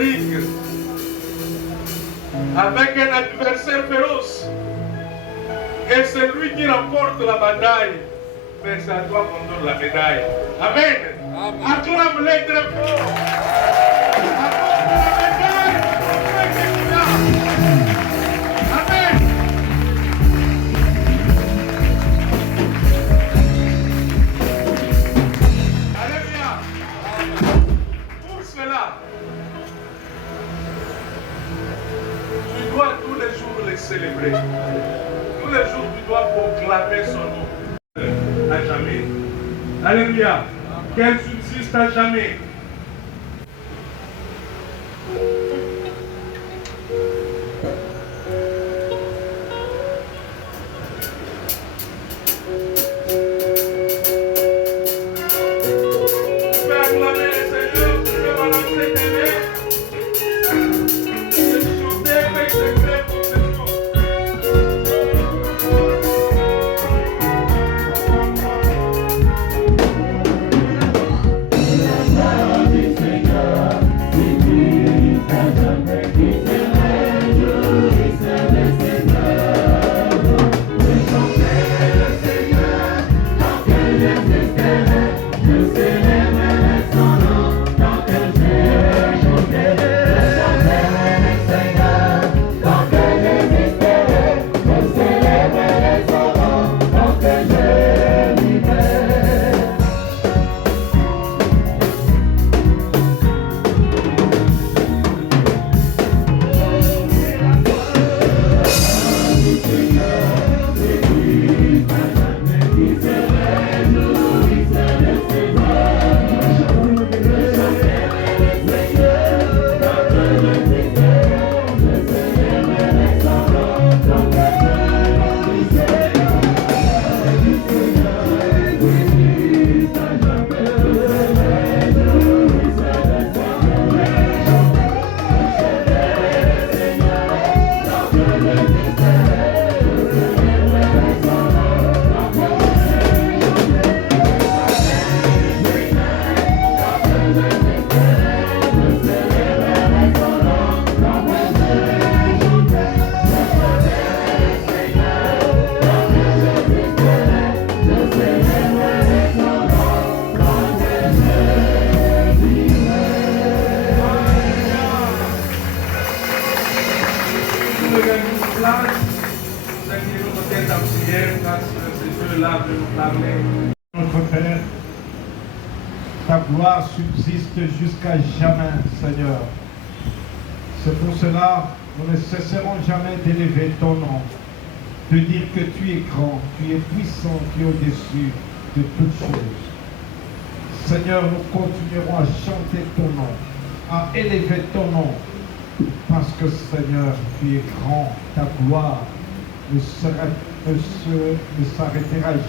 ring avec un adversaire féroce. Et c'est lui qui remporte la bataille. Mais c'est à toi qu'on donne la médaille. Amen. Acclame-les très fort. Acclame la médaille. Amen. Alléluia. Pour cela, tu dois tous les jours les célébrer. Tous les jours, tu dois proclamer son nom. À jamais. Alléluia. Qu'elle subsiste à jamais. Tu peux acclamer le Seigneur, tu peux balancer tes mains. Et chanter avec tes frères pour tes noms. Notre Père, ta gloire subsiste jusqu'à jamais, Seigneur. C'est pour cela que nous ne cesserons jamais d'élever ton nom, de dire que tu es grand, tu es puissant, tu es au-dessus de toutes choses. Seigneur, nous continuerons à chanter ton nom, à élever ton nom, parce que Seigneur, tu es grand, ta gloire ne s'arrêtera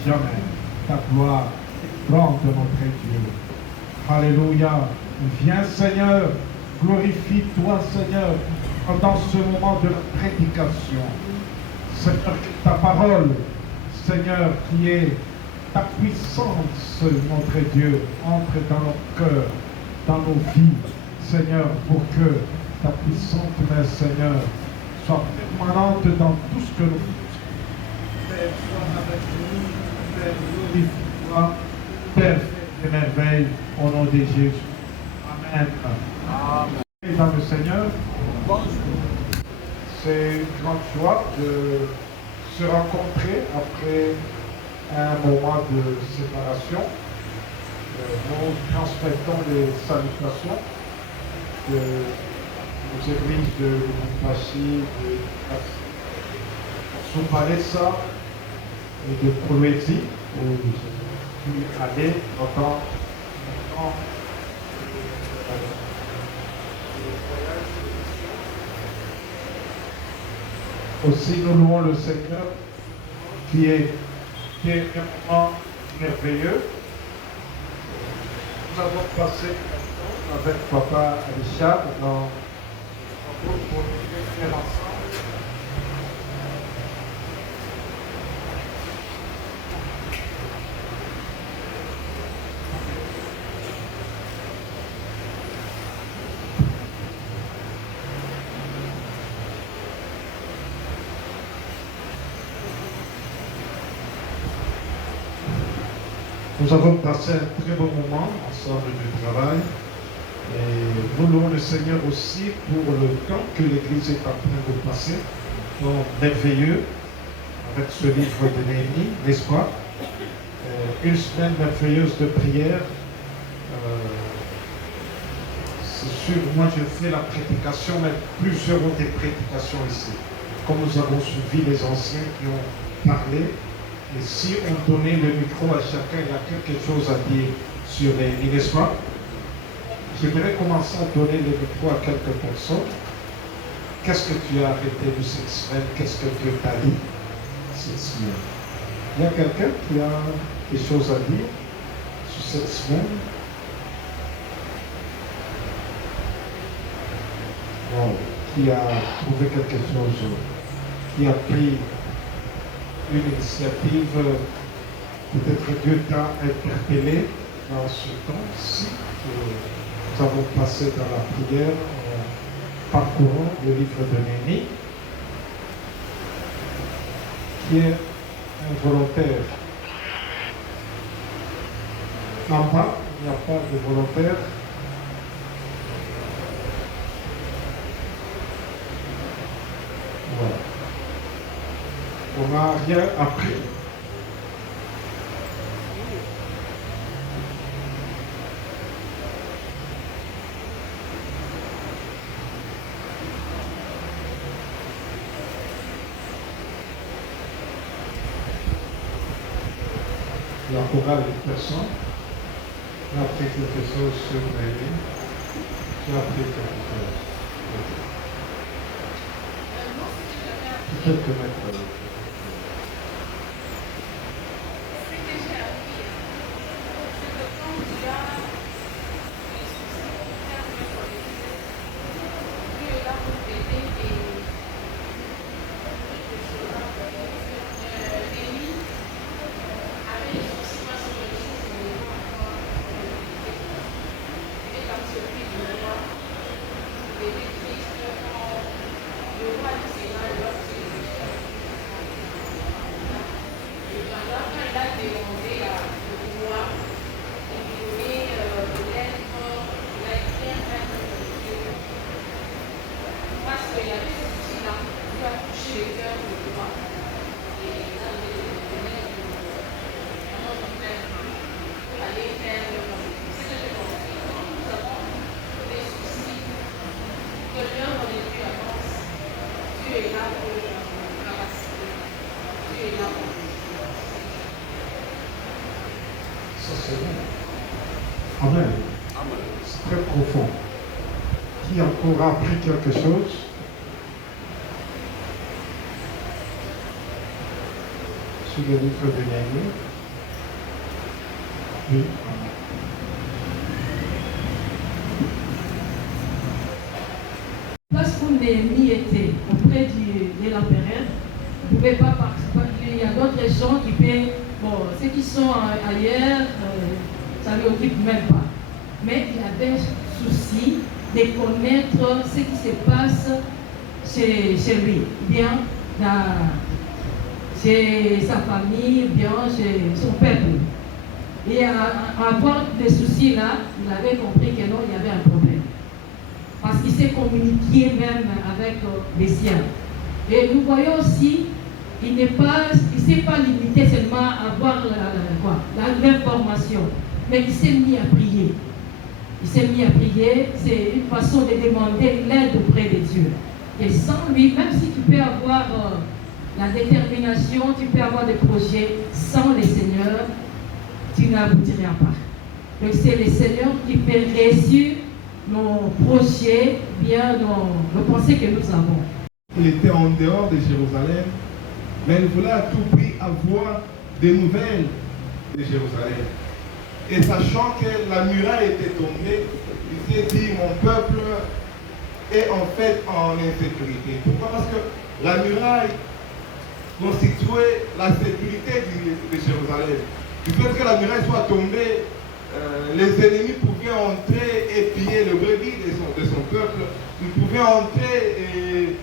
jamais. Ta gloire est grande, notre Dieu. Alléluia. Viens, Seigneur, glorifie-toi, Seigneur, pendant ce moment de la prédication. Seigneur, que ta parole, Seigneur, qui est ta puissance, notre Dieu, entre dans nos cœurs, dans nos vies, Seigneur, pour que ta puissante main, Seigneur, soit permanente dans tout ce que nous faisons. Père, sois avec nous, Père, glorifie-toi, Père, fais des merveilles, au nom de Jésus. Amen. Amen. Et dans le Seigneur, c'est une grande joie de se rencontrer après un moment de séparation. Nous transmettons les salutations de nos églises de Lubumbashi, de Souparessa et de Kolwezi, où je suis allé pendant aussi nous louons le Seigneur qui est un moment merveilleux. Nous avons passé un temps avec Papa Richard dans pour nous faire ensemble. Nous avons passé un très bon moment ensemble du travail. Et nous louons le Seigneur aussi pour le temps que l'Église est en train de passer. Donc, merveilleux, avec ce livre de Néhémie, n'est-ce pas? Une semaine merveilleuse de prière. C'est sûr, moi je fais la prédication, mais plusieurs ont des prédications ici. Comme nous avons suivi les anciens qui ont parlé, et si on donnait le micro à chacun, il y a quelque chose à dire sur Néhémie, n'est-ce pas? J'aimerais commencer à donner le micro à quelques personnes. Qu'est-ce que tu as arrêté de cette semaine? Qu'est-ce que Dieu t'a dit cette semaine? Il y a quelqu'un qui a des choses à dire sur cette semaine? Wow. Qui a trouvé quelque chose? Qui a pris une initiative? Peut-être Dieu t'a interpellé dans ce temps-ci que nous avons passé dans la prière en parcourant le livre de Néhémie. Qui est un volontaire? En bas, il n'y a pas de volontaire. Voilà. On n'a rien appris. La chorale de personne a appris quelque chose sur Néhémie. J'ai appris quelque chose. Peut-être que maintenant. Ça c'est bon. Amen. C'est très profond. Qui encore a appris quelque chose? Sur le livre de Néhémie? Oui. Place où Néhémie était auprès de l'empereur, ne pouvait pas participer. Il y a d'autres gens qui paient, bon, ceux qui sont ailleurs, ça ne l'occupe même pas. Mais il avait souci de connaître ce qui se passe chez lui, bien chez sa famille, bien chez son peuple. Et à avoir des soucis là, il avait compris que non, il y avait un problème. Parce qu'il s'est communiqué même avec les siens. Et nous voyons aussi, il ne s'est pas limité seulement à avoir l'information, mais il s'est mis à prier. Il s'est mis à prier, c'est une façon de demander l'aide auprès de Dieu. Et sans lui, même si tu peux avoir la détermination, tu peux avoir des projets, sans le Seigneur, tu n'aboutiras pas. Donc c'est le Seigneur qui peut réussir nos projets, bien nos pensées que nous avons. Il était en dehors de Jérusalem, mais il voulait à tout prix avoir des nouvelles de Jérusalem. Et sachant que la muraille était tombée, il s'est dit, mon peuple est en fait en insécurité. Pourquoi? Parce que la muraille constituait la sécurité de Jérusalem. Du fait que la muraille soit tombée, les ennemis pouvaient entrer et piller le brebis de son peuple. Ils pouvaient entrer et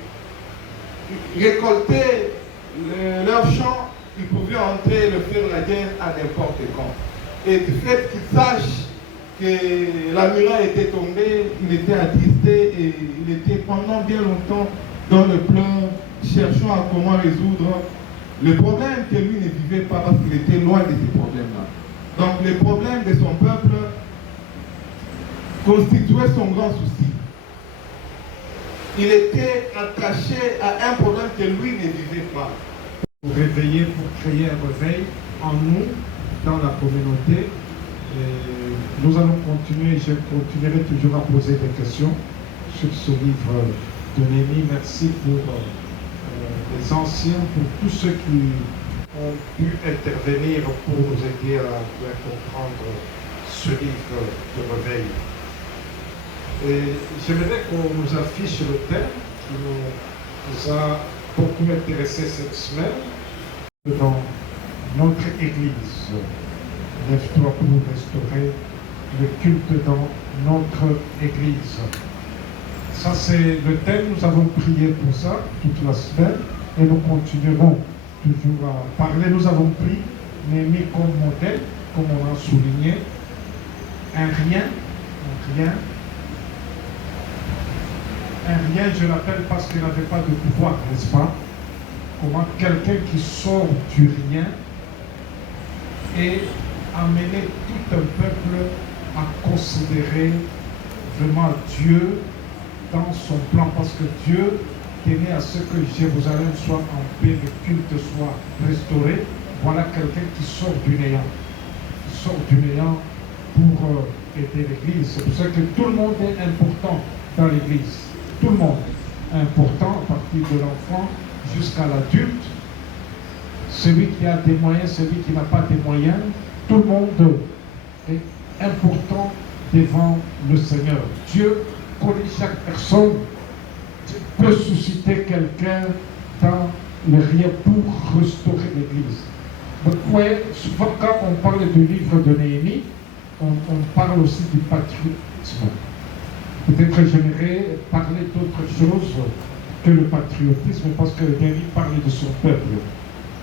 récolter leurs champs. Ils pouvaient entrer et le faire la guerre à n'importe quand. Et du fait qu'il sache que la muraille était tombée, il était attristé et il était pendant bien longtemps dans le pleurs, cherchant à comment résoudre le problème que lui ne vivait pas parce qu'il était loin de ces problèmes-là. Donc les problèmes de son peuple constituaient son grand souci. Il était attaché à un problème que lui ne vivait pas. Pour réveiller, pour créer un réveil en nous, dans la communauté. Et nous allons continuer, je continuerai toujours à poser des questions sur ce livre de Néhémie. Merci pour les anciens, pour tous ceux qui ont pu intervenir pour nous aider à bien comprendre ce livre de réveil. Et j'aimerais qu'on nous affiche le thème qui nous a beaucoup intéressé cette semaine dans notre Église. Lève-toi pour restaurer le culte dans notre Église. Ça, c'est le thème. Nous avons prié pour ça toute la semaine et nous continuerons toujours à parler. Nous avons pris Néhémie comme modèle, comme on a souligné. Un rien, je l'appelle parce qu'il n'avait pas de pouvoir, n'est-ce pas? Comment quelqu'un qui sort du rien et amener tout un peuple à considérer vraiment Dieu dans son plan, parce que Dieu tenait à ce que Jérusalem soit en paix, le culte soit restauré. Voilà quelqu'un qui sort du néant, pour aider l'Église. C'est pour ça que tout le monde est important dans l'Église. Tout le monde est important, à partir de l'enfant jusqu'à l'adulte. Celui qui a des moyens, celui qui n'a pas des moyens, tout le monde est important devant le Seigneur. Dieu connaît chaque personne. Dieu peut susciter quelqu'un dans le rien pour restaurer l'Église. Vous voyez, souvent quand on parle du livre de Néhémie, on parle aussi du patriotisme. Peut-être que j'aimerais parler d'autre chose que le patriotisme, parce que Néhémie parle de son peuple.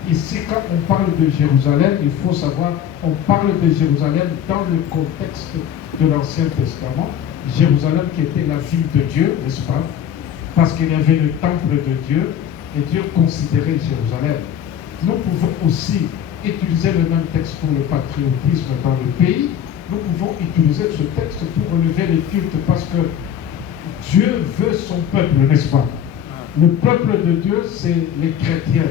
Ici, quand on parle de Jérusalem, il faut savoir, on parle de Jérusalem dans le contexte de l'Ancien Testament. Jérusalem qui était la ville de Dieu, n'est-ce pas? Parce qu'il y avait le temple de Dieu, et Dieu considérait Jérusalem. Nous pouvons aussi utiliser le même texte pour le patriotisme dans le pays. Nous pouvons utiliser ce texte pour relever les cultes, parce que Dieu veut son peuple, n'est-ce pas? Le peuple de Dieu, c'est les chrétiens,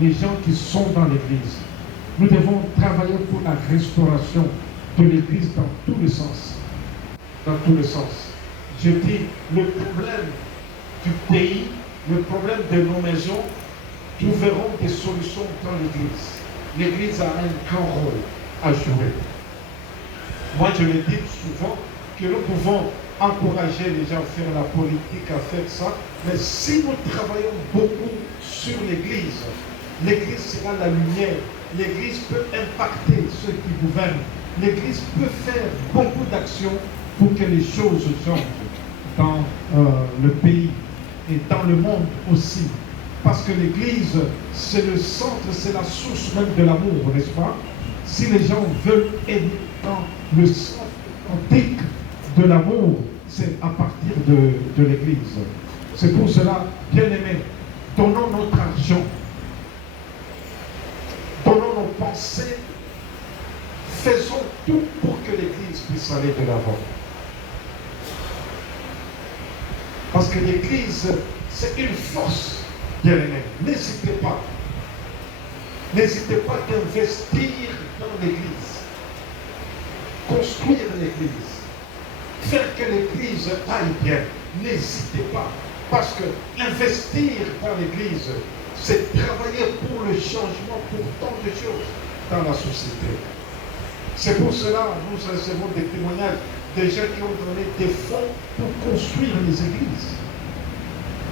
les gens qui sont dans l'Église. Nous devons travailler pour la restauration de l'Église dans tous les sens. Dans tous les sens. Je dis, le problème du pays, le problème de nos maisons, nous verrons des solutions dans l'Église. L'Église a un grand rôle à jouer. Moi, je le dis souvent que nous pouvons encourager les gens à faire la politique, à faire ça, mais si nous travaillons beaucoup sur l'Église, l'Église sera la lumière. L'Église peut impacter ceux qui gouvernent. L'Église peut faire beaucoup d'actions pour que les choses changent dans le pays et dans le monde aussi. Parce que l'Église, c'est le centre, c'est la source même de l'amour, n'est-ce pas? Si les gens veulent aimer dans le centre authentique de l'amour, c'est à partir de l'Église. C'est pour cela, bien aimés, donnons notre argent, donnons nos pensées, faisons tout pour que l'Église puisse aller de l'avant. Parce que l'Église, c'est une force, bien aimés. N'hésitez pas. N'hésitez pas d'investir dans l'Église. Construire l'Église. Faire que l'Église aille bien. N'hésitez pas. Parce que investir dans l'Église, c'est travailler pour le changement, pour tant de choses dans la société. C'est pour cela que nous recevons des témoignages des gens qui ont donné des fonds pour construire les églises.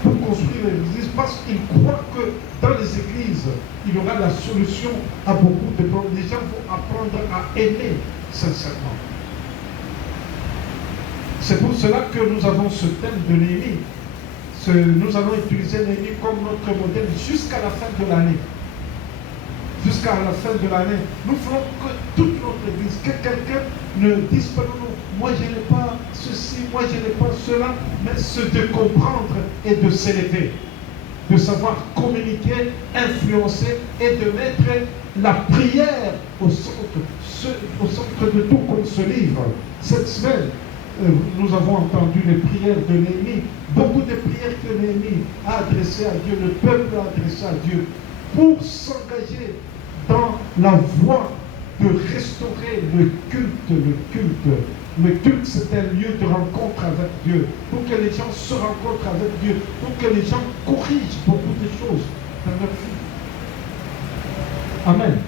Pour construire les églises, parce qu'ils croient que dans les églises, il y aura la solution à beaucoup de problèmes. Les gens vont apprendre à aimer sincèrement. C'est pour cela que nous avons ce thème de Néhémie. Nous allons utiliser Néhémie comme notre modèle jusqu'à la fin de l'année. jusqu'à la fin de l'année. Nous voulons que toute notre église, que quelqu'un ne dise pas non, moi je n'ai pas ceci, moi je n'ai pas cela, mais c'est de comprendre et de s'élever, de savoir communiquer, influencer et de mettre la prière au centre de tout comme ce livre. Cette semaine, nous avons entendu les prières de Néhémie, beaucoup de prières que Néhémie a adressées à Dieu, le peuple a adressé à Dieu, pour s'engager dans la voie de restaurer le culte. Le culte, c'est un lieu de rencontre avec Dieu, pour que les gens se rencontrent avec Dieu, pour que les gens corrigent beaucoup de choses dans leur vie. Amen.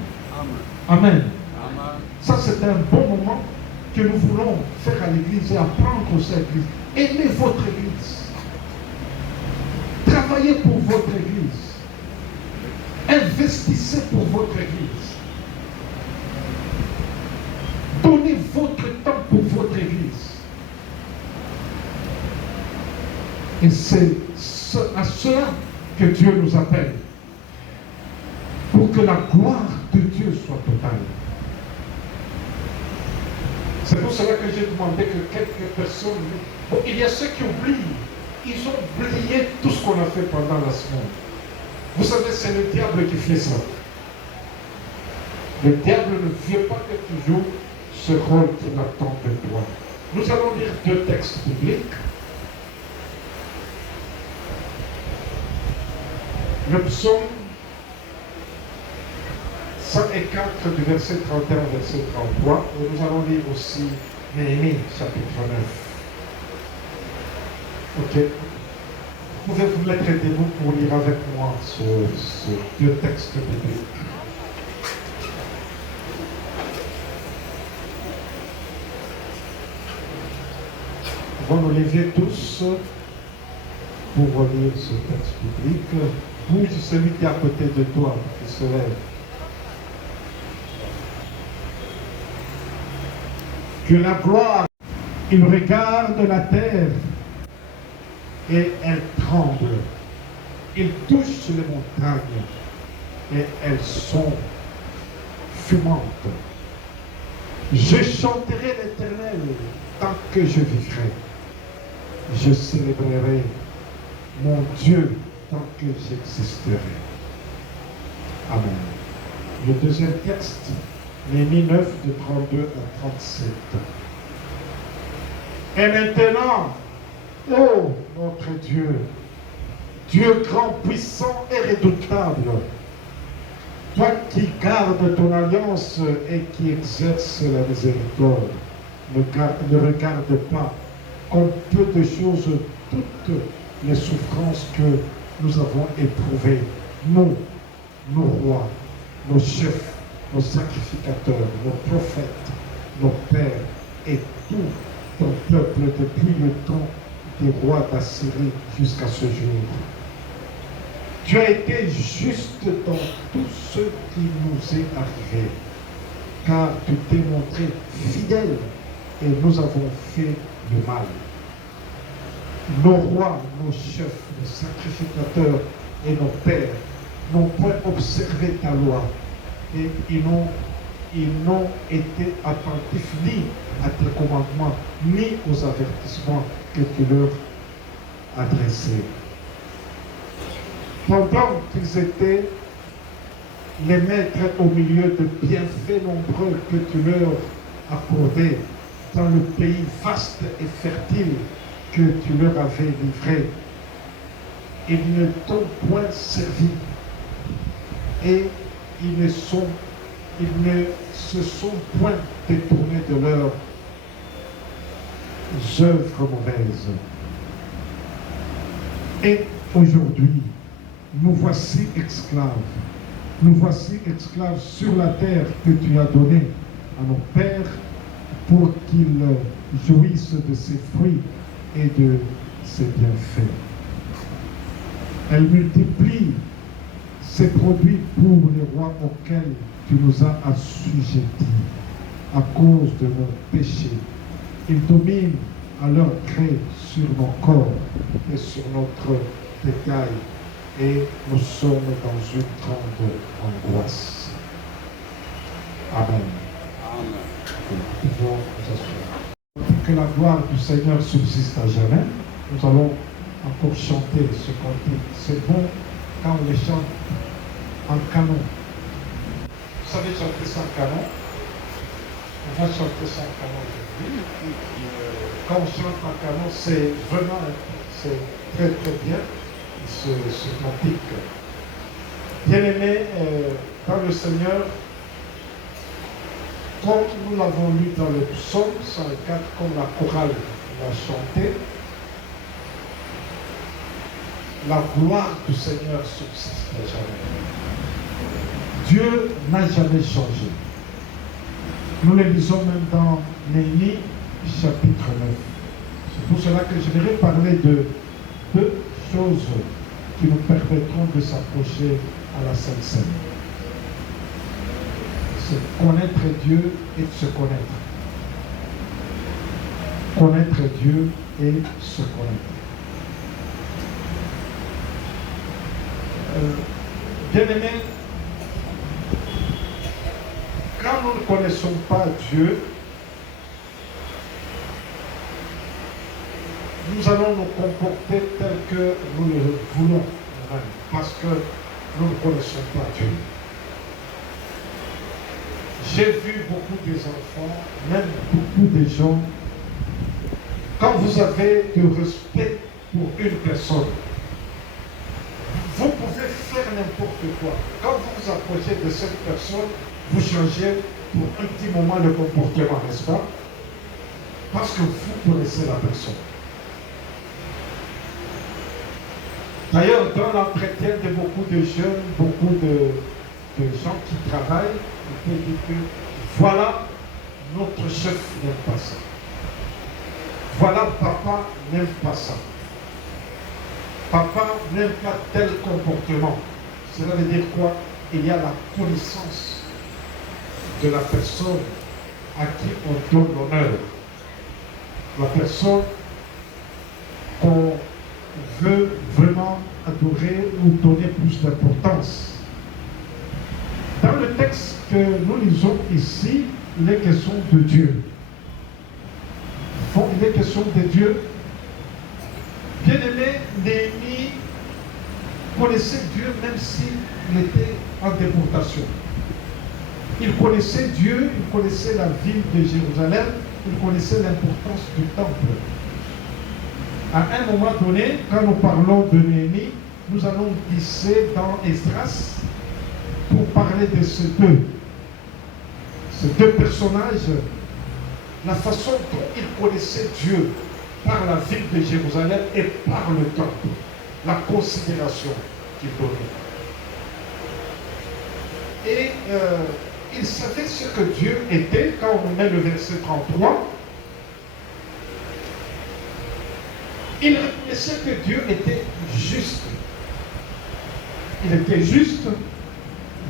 Amen. Ça, c'est un bon moment que nous voulons faire à l'église et apprendre aussi à l'église. Aimez votre église. Travaillez pour votre église. Investissez pour votre église. Donnez votre temps pour votre église. Et c'est à cela que Dieu nous appelle. Pour que la gloire de Dieu soit totale. C'est pour cela que j'ai demandé que quelques personnes... Bon, il y a ceux qui oublient. Ils ont oublié tout ce qu'on a fait pendant la semaine. Vous savez, c'est le diable qui fait ça. Le diable ne veut pas que tu joues ce rôle qu'il attend de toi. Nous allons lire 2 textes bibliques. Le psaume 104 du verset 31 au verset 33. Et nous allons lire aussi Néhémie chapitre 9. Ok. Vous pouvez vous mettre debout pour lire avec moi ce 2 textes bibliques. Nous allons nous lever tous pour lire ce texte biblique. Bouge celui qui est à côté de toi, qui se lève. Que la gloire, il regarde la terre et elle tremble. Il touche les montagnes et elles sont fumantes. Je chanterai l'Éternel tant que je vivrai. Je célébrerai mon Dieu tant que j'existerai. Amen. Le deuxième texte, Néhémie 9, de 32 à 37. Et maintenant, ô notre Dieu, Dieu grand, puissant et redoutable, toi qui gardes ton alliance et qui exerces la miséricorde, ne regarde pas comme peu de choses toutes les souffrances que nous avons éprouvées, nous, nos rois, nos chefs, nos sacrificateurs, nos prophètes, nos pères et tout ton peuple depuis le temps des rois d'Assyrie jusqu'à ce jour. Tu as été juste dans tout ce qui nous est arrivé, car tu t'es montré fidèle et nous avons fait le mal. Nos rois, nos chefs, nos sacrificateurs et nos pères n'ont point observé ta loi et ils n'ont été attentifs ni à tes commandements ni aux avertissements que tu leur adressais. Pendant qu'ils étaient les maîtres au milieu de bienfaits nombreux que tu leur accordais dans le pays vaste et fertile que tu leur avais livré, ils ne t'ont point servi et ils ne se sont point détournés de leurs œuvres mauvaises. Et aujourd'hui, nous voici esclaves. Nous voici esclaves sur la terre que tu as donnée à nos pères pour qu'ils jouissent de ses fruits et de ses bienfaits. Elle multiplie ses produits pour les rois auxquels tu nous as assujettis à cause de nos péchés. Ils dominent à leur gré sur nos corps et sur notre bétail, et nous sommes dans une grande angoisse. Amen. Nous pouvons nous asseoir. Que la gloire du Seigneur subsiste à jamais. Nous allons encore chanter ce cantique. C'est bon quand on les chante en canon. Vous savez chanter ça en canon? On va chanter ça en canon aujourd'hui. Quand on chante en canon, c'est vraiment très très bien ce cantique. Bien-aimés dans le Seigneur, comme nous l'avons lu dans le psaume 104, comme la chorale l'a chanté, la gloire du Seigneur subsiste à jamais. Dieu n'a jamais changé. Nous le lisons même dans Néhémie chapitre 9. C'est pour cela que j'aimerais parler de deux choses qui nous permettront de s'approcher à la Sainte Seine. C'est connaître Dieu et se connaître. Connaître Dieu et se connaître. Bien-aimés, quand nous ne connaissons pas Dieu, nous allons nous comporter tel que nous le voulons, parce que nous ne connaissons pas Dieu. J'ai vu beaucoup des enfants, même beaucoup de gens, quand vous avez du respect pour une personne, vous pouvez faire n'importe quoi. Quand vous vous approchez de cette personne, vous changez pour un petit moment le comportement, n'est-ce pas? Parce que vous connaissez la personne. D'ailleurs, dans l'entretien de beaucoup de jeunes, beaucoup de gens qui travaillent, on peut dire que voilà, notre chef n'aime pas ça. Voilà, papa n'aime pas ça. Papa n'aime pas tel comportement. Cela veut dire quoi? Il y a la connaissance de la personne à qui on donne l'honneur. La personne qu'on veut vraiment adorer ou donner plus d'importance. Dans le texte que nous lisons ici, il est question de Dieu. Il est question de Dieu. Bien-aimé, Néhémie connaissait Dieu même s'il était en déportation. Il connaissait Dieu, il connaissait la ville de Jérusalem, il connaissait l'importance du temple. À un moment donné, quand nous parlons de Néhémie, nous allons glisser dans Esdras pour parler de ces deux personnages, la façon dont ils connaissaient Dieu par la ville de Jérusalem et par le temple, la considération qu'ils donnaient. Et ils savaient ce que Dieu était. Quand on met le verset 33, ils reconnaissaient que Dieu était juste. Il était juste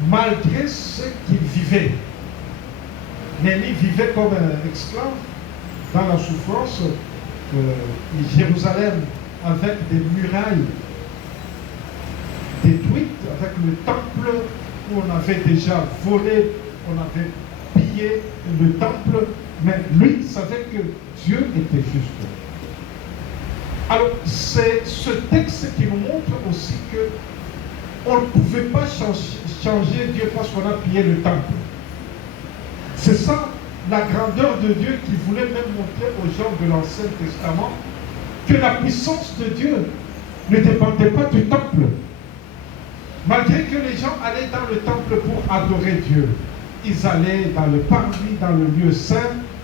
malgré ce qu'il vivait. Néhémie vivait comme un esclave dans la souffrance. Jérusalem avec des murailles détruites, avec le temple où on avait déjà volé, on avait pillé le temple, mais lui savait que Dieu était juste. Alors c'est ce texte qui nous montre aussi que on ne pouvait pas changer Dieu parce qu'on a pillé le temple. C'est ça la grandeur de Dieu qui voulait même montrer aux gens de l'Ancien Testament que la puissance de Dieu ne dépendait pas du temple. Malgré que les gens allaient dans le temple pour adorer Dieu, ils allaient dans le parvis, dans le lieu saint,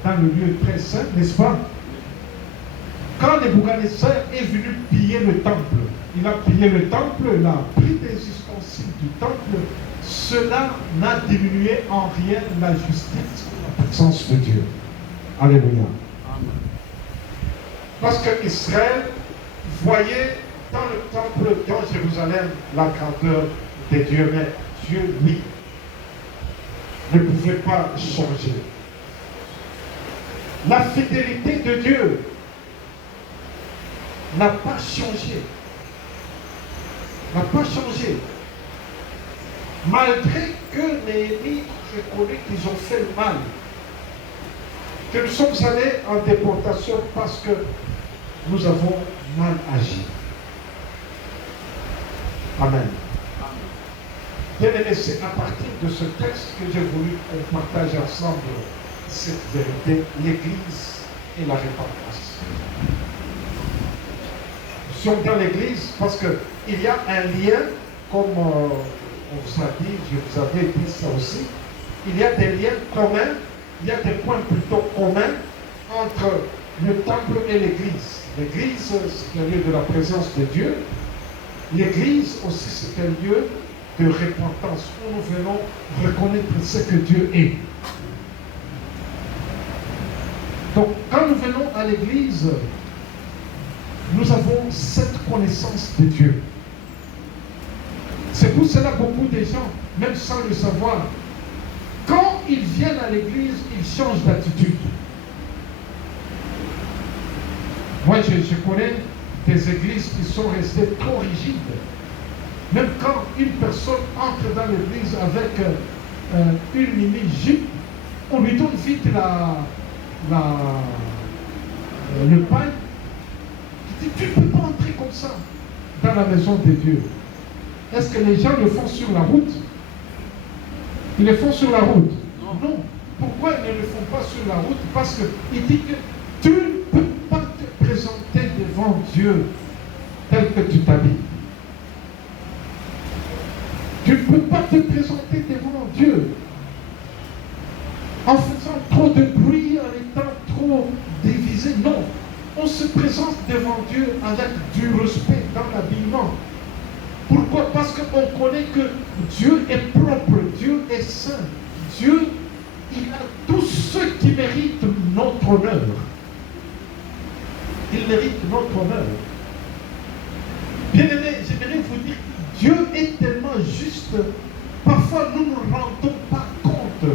dans le lieu très saint, n'est-ce pas? Quand Nebuchadnezzar est venu piller le temple, il a pillé le temple, il a pris des ustensiles du temple, cela n'a diminué en rien la justice, la puissance de Dieu. Alléluia. Amen. Parce que Israël voyait dans le temple, dans Jérusalem, la grandeur de Dieu, mais Dieu, lui, ne pouvait pas changer. La fidélité de Dieu n'a pas changé. N'a pas changé. Malgré que Néhémie reconnaît qu'ils ont fait le mal, que nous sommes allés en déportation parce que nous avons mal agi. Amen. Bien aimé, c'est à partir de ce texte que j'ai voulu qu'on partage ensemble cette vérité, l'Église et la repentance. Nous sommes dans l'Église parce qu'il y a un lien, comme on vous a dit, je vous avais dit ça aussi, il y a des liens communs, il y a des points plutôt communs entre le temple et l'Église. L'Église, c'est un lieu de la présence de Dieu. L'Église aussi, c'est un lieu de repentance où nous venons reconnaître ce que Dieu est. Donc, quand nous venons à l'Église, nous avons cette connaissance de Dieu. C'est pour cela que beaucoup de gens, même sans le savoir, quand ils viennent à l'Église, ils changent d'attitude. Moi, je connais des églises qui sont restées trop rigides. Même quand une personne entre dans l'église avec une mini-jupe, on lui donne vite le pain. Il dit, tu ne peux pas entrer comme ça dans la maison de Dieu. Est-ce que les gens le font sur la route? Ils le font sur la route? Non. Pourquoi ils ne le font pas sur la route? Parce qu'il dit que tu ne peux pas te présenter devant Dieu tel que tu t'habilles. Tu ne peux pas te présenter devant Dieu en faisant trop de bruit, en étant trop divisé. Non, on se présente devant Dieu avec du respect dans l'habillement. Pourquoi? Parce qu'on connaît que Dieu est propre, Dieu est saint. Dieu, il a tout ce qui mérite notre honneur. Il mérite notre honneur. Bien aimé, j'aimerais vous dire, Dieu est tellement juste, parfois nous ne nous rendons pas compte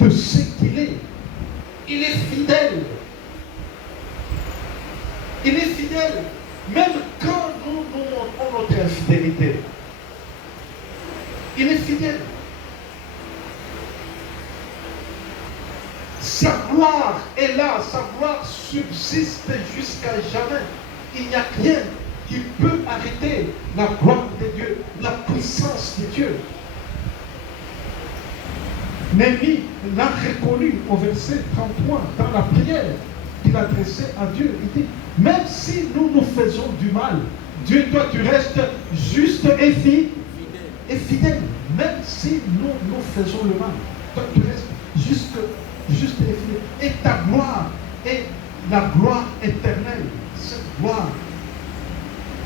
de ce qu'il est. Il est fidèle. Il est fidèle. Même quand nous montrons notre infidélité, il est fidèle. Sa gloire est là, sa gloire subsiste jusqu'à jamais. Il n'y a rien qui peut arrêter la gloire de Dieu, la puissance de Dieu. Néhémie l'a reconnu au verset 33 dans la prière qu'il adressait à Dieu. Il dit, même si nous nous faisons du mal, Dieu, toi tu restes juste et fidèle. Même si nous faisons le mal, toi tu restes juste et fidèle. Et ta gloire est la gloire éternelle. Cette gloire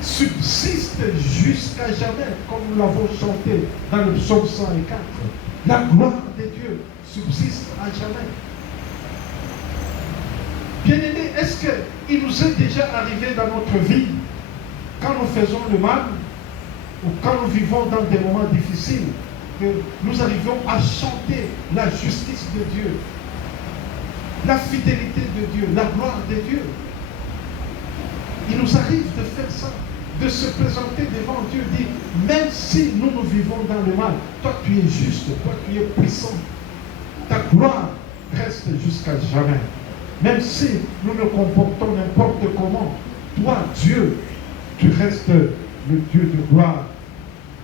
subsiste jusqu'à jamais, comme nous l'avons chanté dans le psaume 104. La gloire de Dieu subsiste à jamais. Bien-aimés, est-ce qu'il nous est déjà arrivé dans notre vie, quand nous faisons le mal, ou quand nous vivons dans des moments difficiles, que nous arrivions à chanter la justice de Dieu, la fidélité de Dieu, la gloire de Dieu? Il nous arrive de faire ça, de se présenter devant Dieu, dire, même si nous vivons dans le mal, toi tu es juste, toi tu es puissant, ta gloire reste jusqu'à jamais. Même si nous nous comportons n'importe comment, toi Dieu, tu restes le Dieu de gloire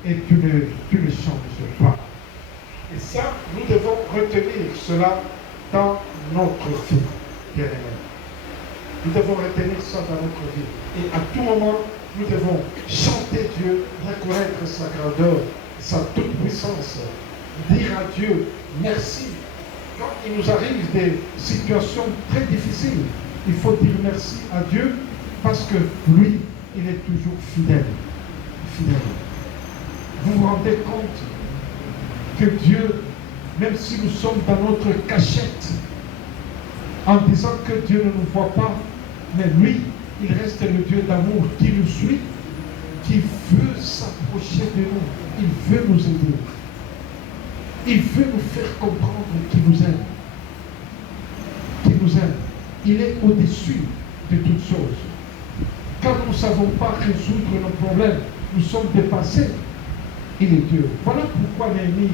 et tu ne changes pas. Et ça, nous devons retenir cela dans notre vie, bien-aimés. Nous devons retenir ça dans notre vie. Et à tout moment, nous devons chanter Dieu, reconnaître sa grandeur, sa toute-puissance, dire à Dieu merci. Quand il nous arrive des situations très difficiles, il faut dire merci à Dieu parce que lui, il est toujours fidèle. Fidèle. Vous vous rendez compte que Dieu, même si nous sommes dans notre cachette, en disant que Dieu ne nous voit pas, mais lui, il reste le Dieu d'amour qui nous suit, qui veut s'approcher de nous, il veut nous aider. Il veut nous faire comprendre qu'il nous aime. Qu'il nous aime. Il est au-dessus de toutes choses. Quand nous ne savons pas résoudre nos problèmes, nous sommes dépassés. il est Dieu. Voilà pourquoi Néhémie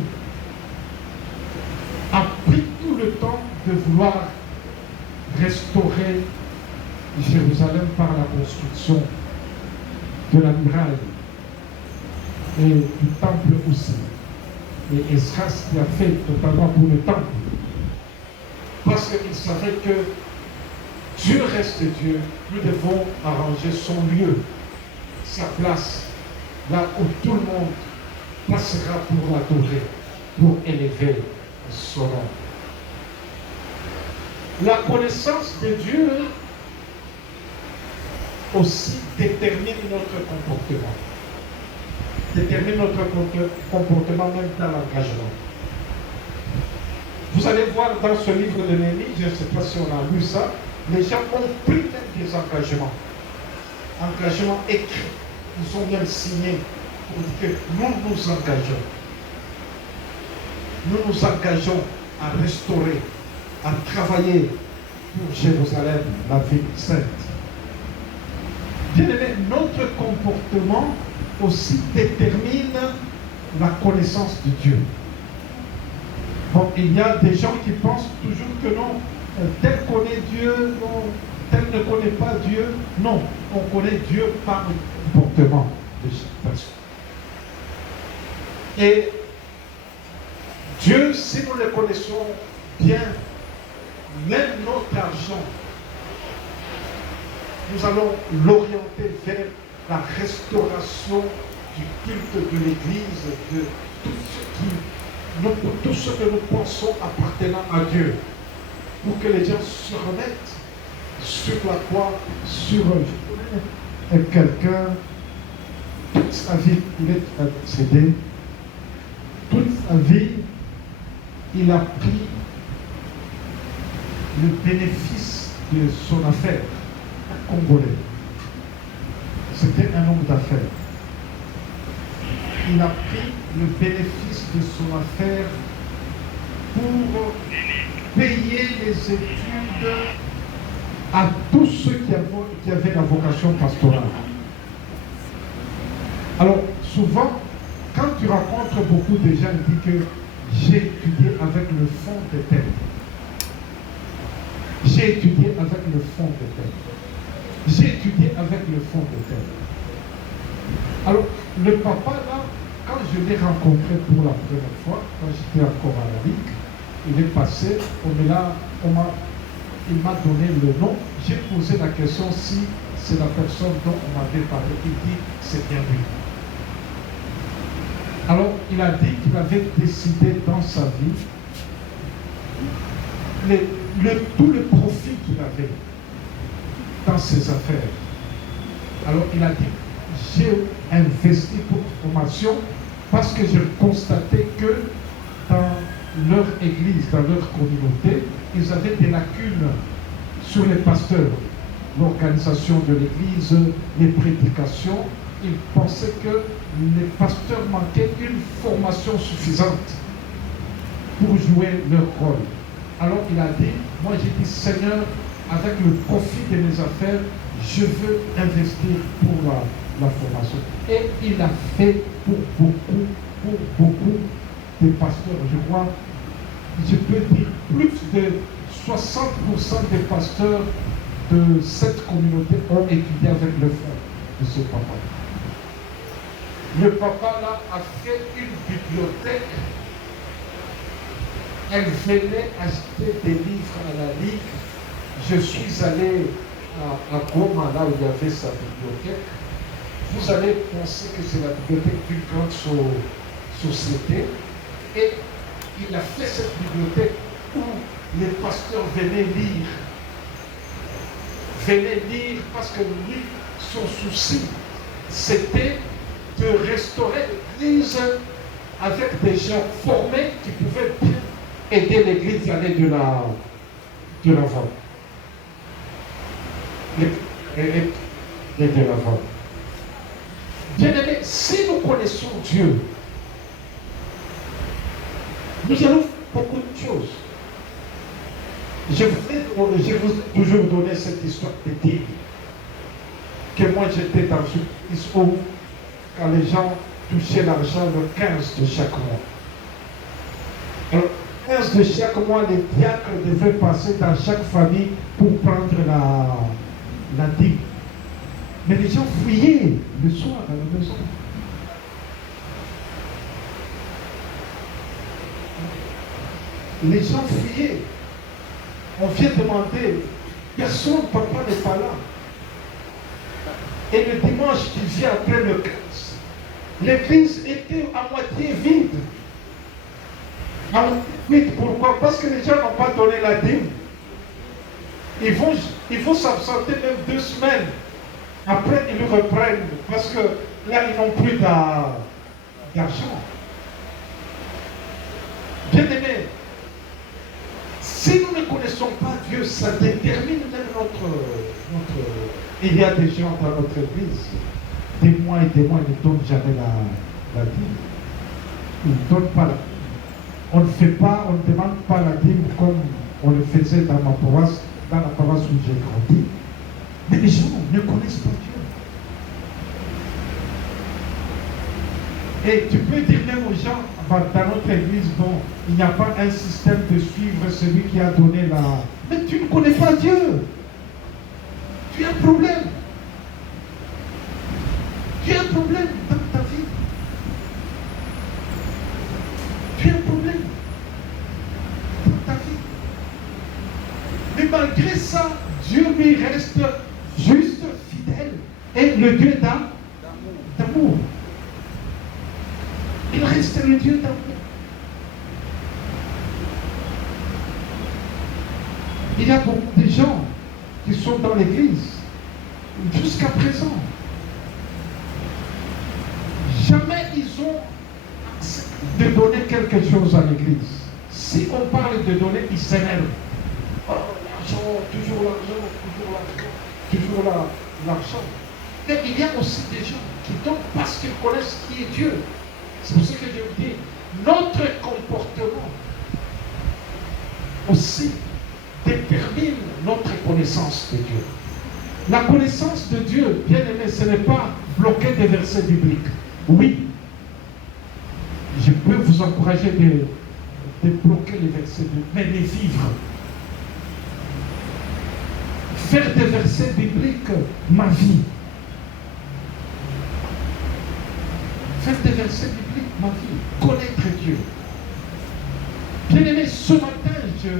a pris tout le temps de vouloir restaurer Jérusalem par la construction de la muraille et du temple aussi. Et Esdras qui a fait totalement pour le temple. Parce qu'il savait que Dieu reste Dieu, nous devons arranger son lieu, sa place, là où tout le monde passera pour l'adorer, pour élever son nom. La connaissance de Dieu aussi détermine notre comportement. Détermine notre comportement même dans l'engagement. Vous allez voir dans ce livre de Néhémie, je ne sais pas si on a lu ça, les gens ont pris même des engagements. Engagements écrits. Ils ont même signé pour dire que nous nous engageons. Nous nous engageons à restaurer, à travailler pour Jérusalem, la ville sainte. Bien aimé, notre comportement aussi détermine la connaissance de Dieu. Bon, il y a des gens qui pensent toujours que non, tel connaît Dieu, non, tel ne connaît pas Dieu. Non, on connaît Dieu par le comportement de chaque personne. Et Dieu, si nous le connaissons bien, même notre argent, nous allons l'orienter vers la restauration du culte de l'Église, de tout ce que nous pensons appartenant à Dieu, pour que les gens se remettent sur la croix, sur quelqu'un, toute sa vie, il est décédé, toute sa vie, il a pris le bénéfice de son affaire congolais. C'était un homme d'affaires. Il a pris le bénéfice de son affaire pour payer les études à tous ceux qui avaient la vocation pastorale. Alors, souvent, quand tu rencontres beaucoup de gens, ils disent que j'ai étudié avec le fond des thèmes. J'ai étudié avec le fond des thèmes. J'ai étudié avec le fond des thèmes. Alors, le papa, là, quand je l'ai rencontré pour la première fois, quand j'étais encore à la Ligue, il est passé, il m'a donné le nom. J'ai posé la question si c'est la personne dont on m'avait parlé. Il dit, c'est bien lui. Alors, il a dit qu'il avait décidé dans sa vie, tout le profit qu'il avait dans ses affaires. Alors, il a dit, j'ai investi pour formation parce que j'ai constaté que dans leur église, dans leur communauté, ils avaient des lacunes sur les pasteurs, l'organisation de l'église, les prédications. Ils pensaient que les pasteurs manquaient une formation suffisante pour jouer leur rôle. Alors il a dit, moi j'ai dit, Seigneur, avec le profit de mes affaires, je veux investir pour la formation. Et il a fait pour beaucoup de pasteurs. Je crois, je peux dire, plus de 60% des pasteurs de cette communauté ont étudié avec le frère de ce papa. Le papa là a fait une bibliothèque. Elle venait acheter des livres à la Ligue. Je suis allé à Goma, là où il y avait sa bibliothèque. Vous allez penser que c'est la bibliothèque d'une grande société. Et il a fait cette bibliothèque où les pasteurs venaient lire. Venaient lire parce que lui, son souci, c'était de restaurer l'Église avec des gens formés qui pouvaient bien aider l'Église à aller de l'avant. Et de l'avant. Bien aimé, si nous connaissons Dieu, nous allons faire beaucoup de choses. Je vous ai toujours donné cette histoire de dire que moi j'étais dans une histoire où quand les gens toucher l'argent le 15 de chaque mois. Alors, 15 de chaque mois, les diacres devaient passer dans chaque famille pour prendre la dîme. Mais les gens fouillaient le soir à la maison. Les gens fouillaient. On vient demander, personne, papa n'est pas là. Et le dimanche qui vient après le 15, l'église était à moitié vide. À moitié vide, pourquoi? Parce que les gens n'ont pas donné la dîme. Ils vont s'absenter même 2 semaines. Après, ils reprennent. Parce que là, ils n'ont plus d'argent. Bien aimé, si nous ne connaissons pas Dieu, ça détermine même notre... Il y a des gens dans notre église, des mois et des mois, ils ne donnent jamais la dîme. Ils ne donnent pas la dîme. On ne fait pas, on ne demande pas la dîme comme on le faisait dans ma paroisse, dans la paroisse où j'ai grandi. Mais les gens ne connaissent pas Dieu. Et tu peux dire même aux gens, dans notre église, bon, il n'y a pas un système de suivre celui qui a donné la... Mais tu ne connais pas Dieu. Tu as un problème. Tu as un problème dans ta vie. Tu as un problème dans ta vie. Mais malgré ça, Dieu lui reste juste fidèle. Et le Dieu d'amour. Il reste le Dieu d'amour. Il y a beaucoup de gens qui sont dans l'église jusqu'à présent. Jamais ils ont accepté de donner quelque chose à l'église. Si on parle de donner, ils s'énervent. Oh, l'argent, toujours l'argent, toujours l'argent. Mais il y a aussi des gens qui donnent parce qu'ils connaissent qui est Dieu. C'est pour ça que je vous dis, notre comportement aussi détermine notre connaissance de Dieu. La connaissance de Dieu, bien aimé, ce n'est pas bloquer des versets bibliques. Oui, je peux vous encourager de bloquer les versets bibliques, mais les vivre. Faire des versets bibliques ma vie. Faire des versets bibliques ma vie. Connaître Dieu. Bien aimé, ce matin, je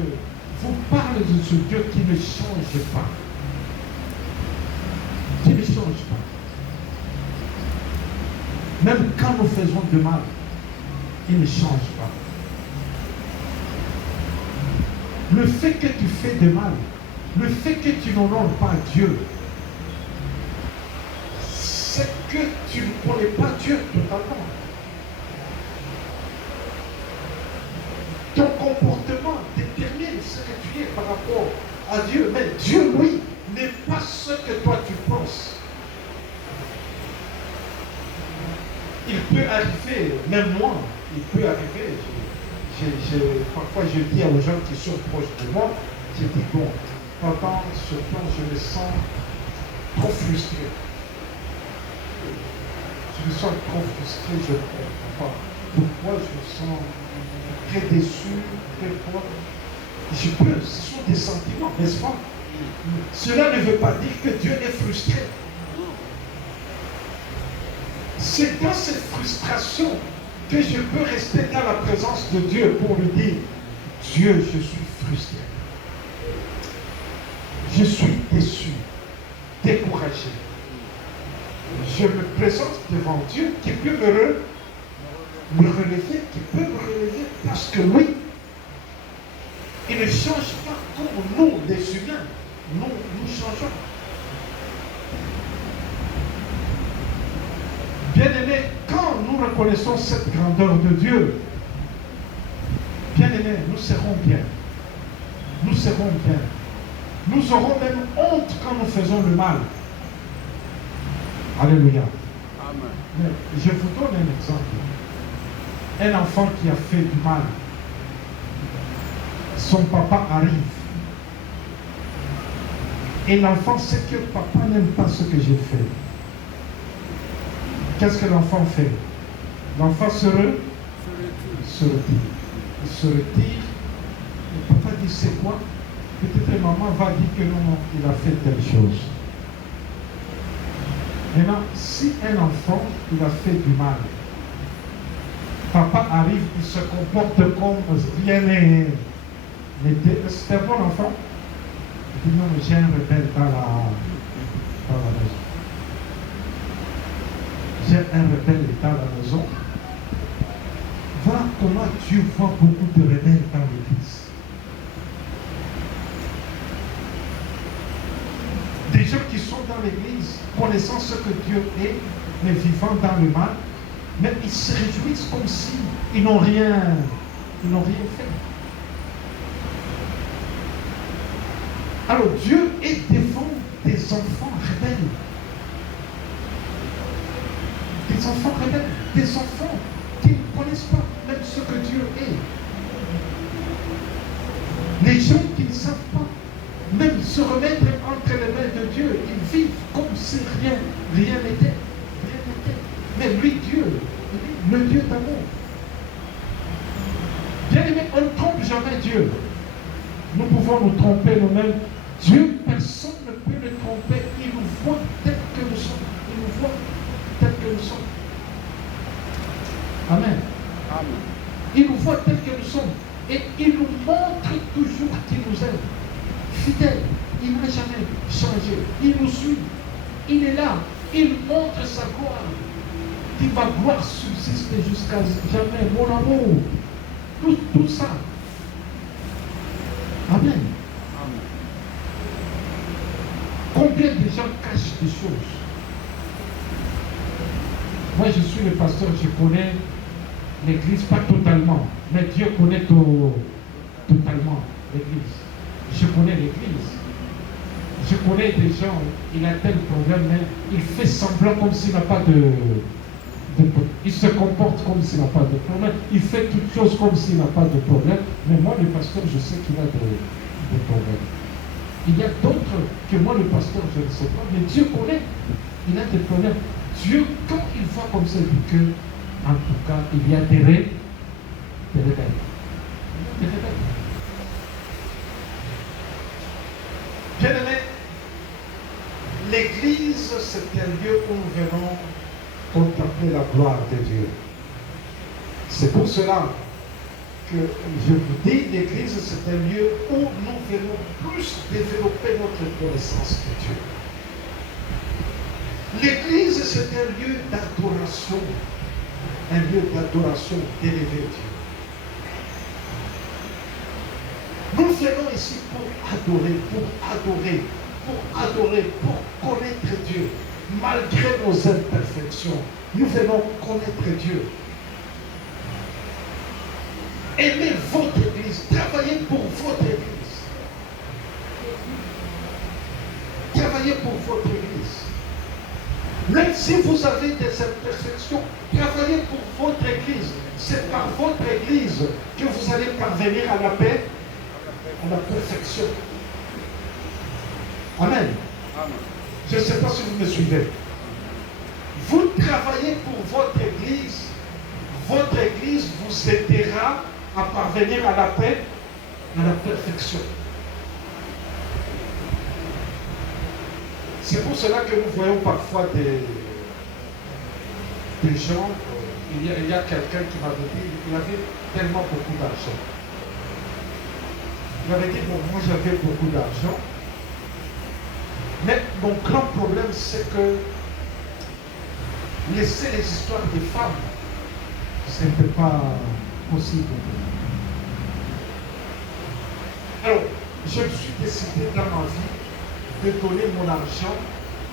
vous parle de ce Dieu qui ne change pas. Qui ne change pas. Même quand nous faisons de mal, il ne change pas. Le fait que tu fais de mal, le fait que tu n'honores pas Dieu, c'est que tu ne connais pas Dieu totalement. Ton comportement détermine ce que tu es par rapport à Dieu. Mais Dieu, lui, n'est pas ce que toi tu penses. Il peut arriver, même moi, il peut arriver. Parfois je dis aux gens qui sont proches de moi, je dis bon, pendant ce temps, je me sens trop frustré. Je me sens trop frustré, je ne comprends pas. Pourquoi je me sens très déçu, très fort. Ce sont des sentiments, n'est-ce pas? Cela ne veut pas dire que Dieu est frustré. C'est dans cette frustration que je peux rester dans la présence de Dieu pour lui dire, Dieu, je suis frustré. Je suis déçu, découragé. Je me présente devant Dieu qui peut me relever, parce que oui, il ne change pas comme nous, les humains, nous changeons. Bien-aimés, quand nous reconnaissons cette grandeur de Dieu, bien-aimés, nous serons bien. Nous serons bien. Nous aurons même honte quand nous faisons le mal. Alléluia. Amen. Mais je vous donne un exemple. Un enfant qui a fait du mal, son papa arrive. Et l'enfant sait que papa n'aime pas ce que j'ai fait. Qu'est-ce que l'enfant fait? L'enfant se retire. Il se retire. Le papa dit c'est quoi? Peut-être maman va dire que non, il a fait telle chose. Maintenant, si un enfant, il a fait du mal, papa arrive, il se comporte comme rien n'est. C'est un bon enfant. Il dit non, mais j'ai un rebelle dans la maison. J'ai un rebelle dans la maison. Voilà comment Dieu voit beaucoup de rebelles dans l'église. Des gens qui sont dans l'église, connaissant ce que Dieu est, mais vivant dans le mal, mais ils se réjouissent comme si ils n'ont rien fait. Alors Dieu est devant des enfants rebelles. Des enfants rebelles, des enfants qui ne connaissent pas même ce que Dieu est. Les gens qui ne savent pas même se remettre entre les mains de Dieu, ils vivent comme si rien n'était. Mais lui, Dieu, le Dieu d'amour. Bien aimé, on ne trompe jamais Dieu. Nous pouvons nous tromper nous-mêmes. Dieu, personne ne peut le tromper. Il nous voit tel que nous sommes. Il nous voit tel que nous sommes. Amen. Amen. Il nous voit tel que nous sommes. Et il nous montre toujours qu'il nous aime. Fidèle. Il n'a jamais changé. Il nous suit. Il est là. Il montre sa gloire. Qui ma gloire subsiste jusqu'à jamais. Mon amour. Tout ça. Amen. Amen. Combien de gens cachent des choses? Moi, je suis le pasteur, je connais l'église, pas totalement, mais Dieu connaît totalement l'église. Je connais l'église. Je connais des gens, il a tel problème, mais il fait semblant comme s'il n'a pas de il se comporte comme s'il n'a pas de problème. Il fait toutes choses comme s'il n'a pas de problème. Mais moi, le pasteur, je sais qu'il a des problèmes. Il y a d'autres que moi, le pasteur, je ne sais pas. Mais Dieu connaît. Il a des problèmes. Dieu, quand il voit comme ça, il dit que, en tout cas, il y a des rebelles. Des rebelles. Bien aimé, l'église, c'est un lieu où nous venons contempler la gloire de Dieu. C'est pour cela que je vous dis, l'église, c'est un lieu où nous venons plus développer notre connaissance de Dieu. L'église, c'est un lieu d'adoration, d'élever Dieu. Nous venons ici pour adorer, pour connaître Dieu. Malgré nos imperfections, nous venons connaître Dieu. Aimez votre église, travaillez pour votre église. Travaillez pour votre église. Même si vous avez des imperfections, travaillez pour votre église. C'est par votre église que vous allez parvenir à la paix, à la perfection. Amen. Amen. Je ne sais pas si vous me suivez. Vous travaillez pour votre église vous aidera à parvenir à la paix, à la perfection. C'est pour cela que nous voyons parfois des gens, il y a quelqu'un qui m'avait dit, il avait tellement beaucoup d'argent. Il avait dit, bon, moi j'avais beaucoup d'argent, mais mon grand problème, c'est que laisser les histoires des femmes, ce n'était pas possible. Alors, je me suis décidé dans ma vie de donner mon argent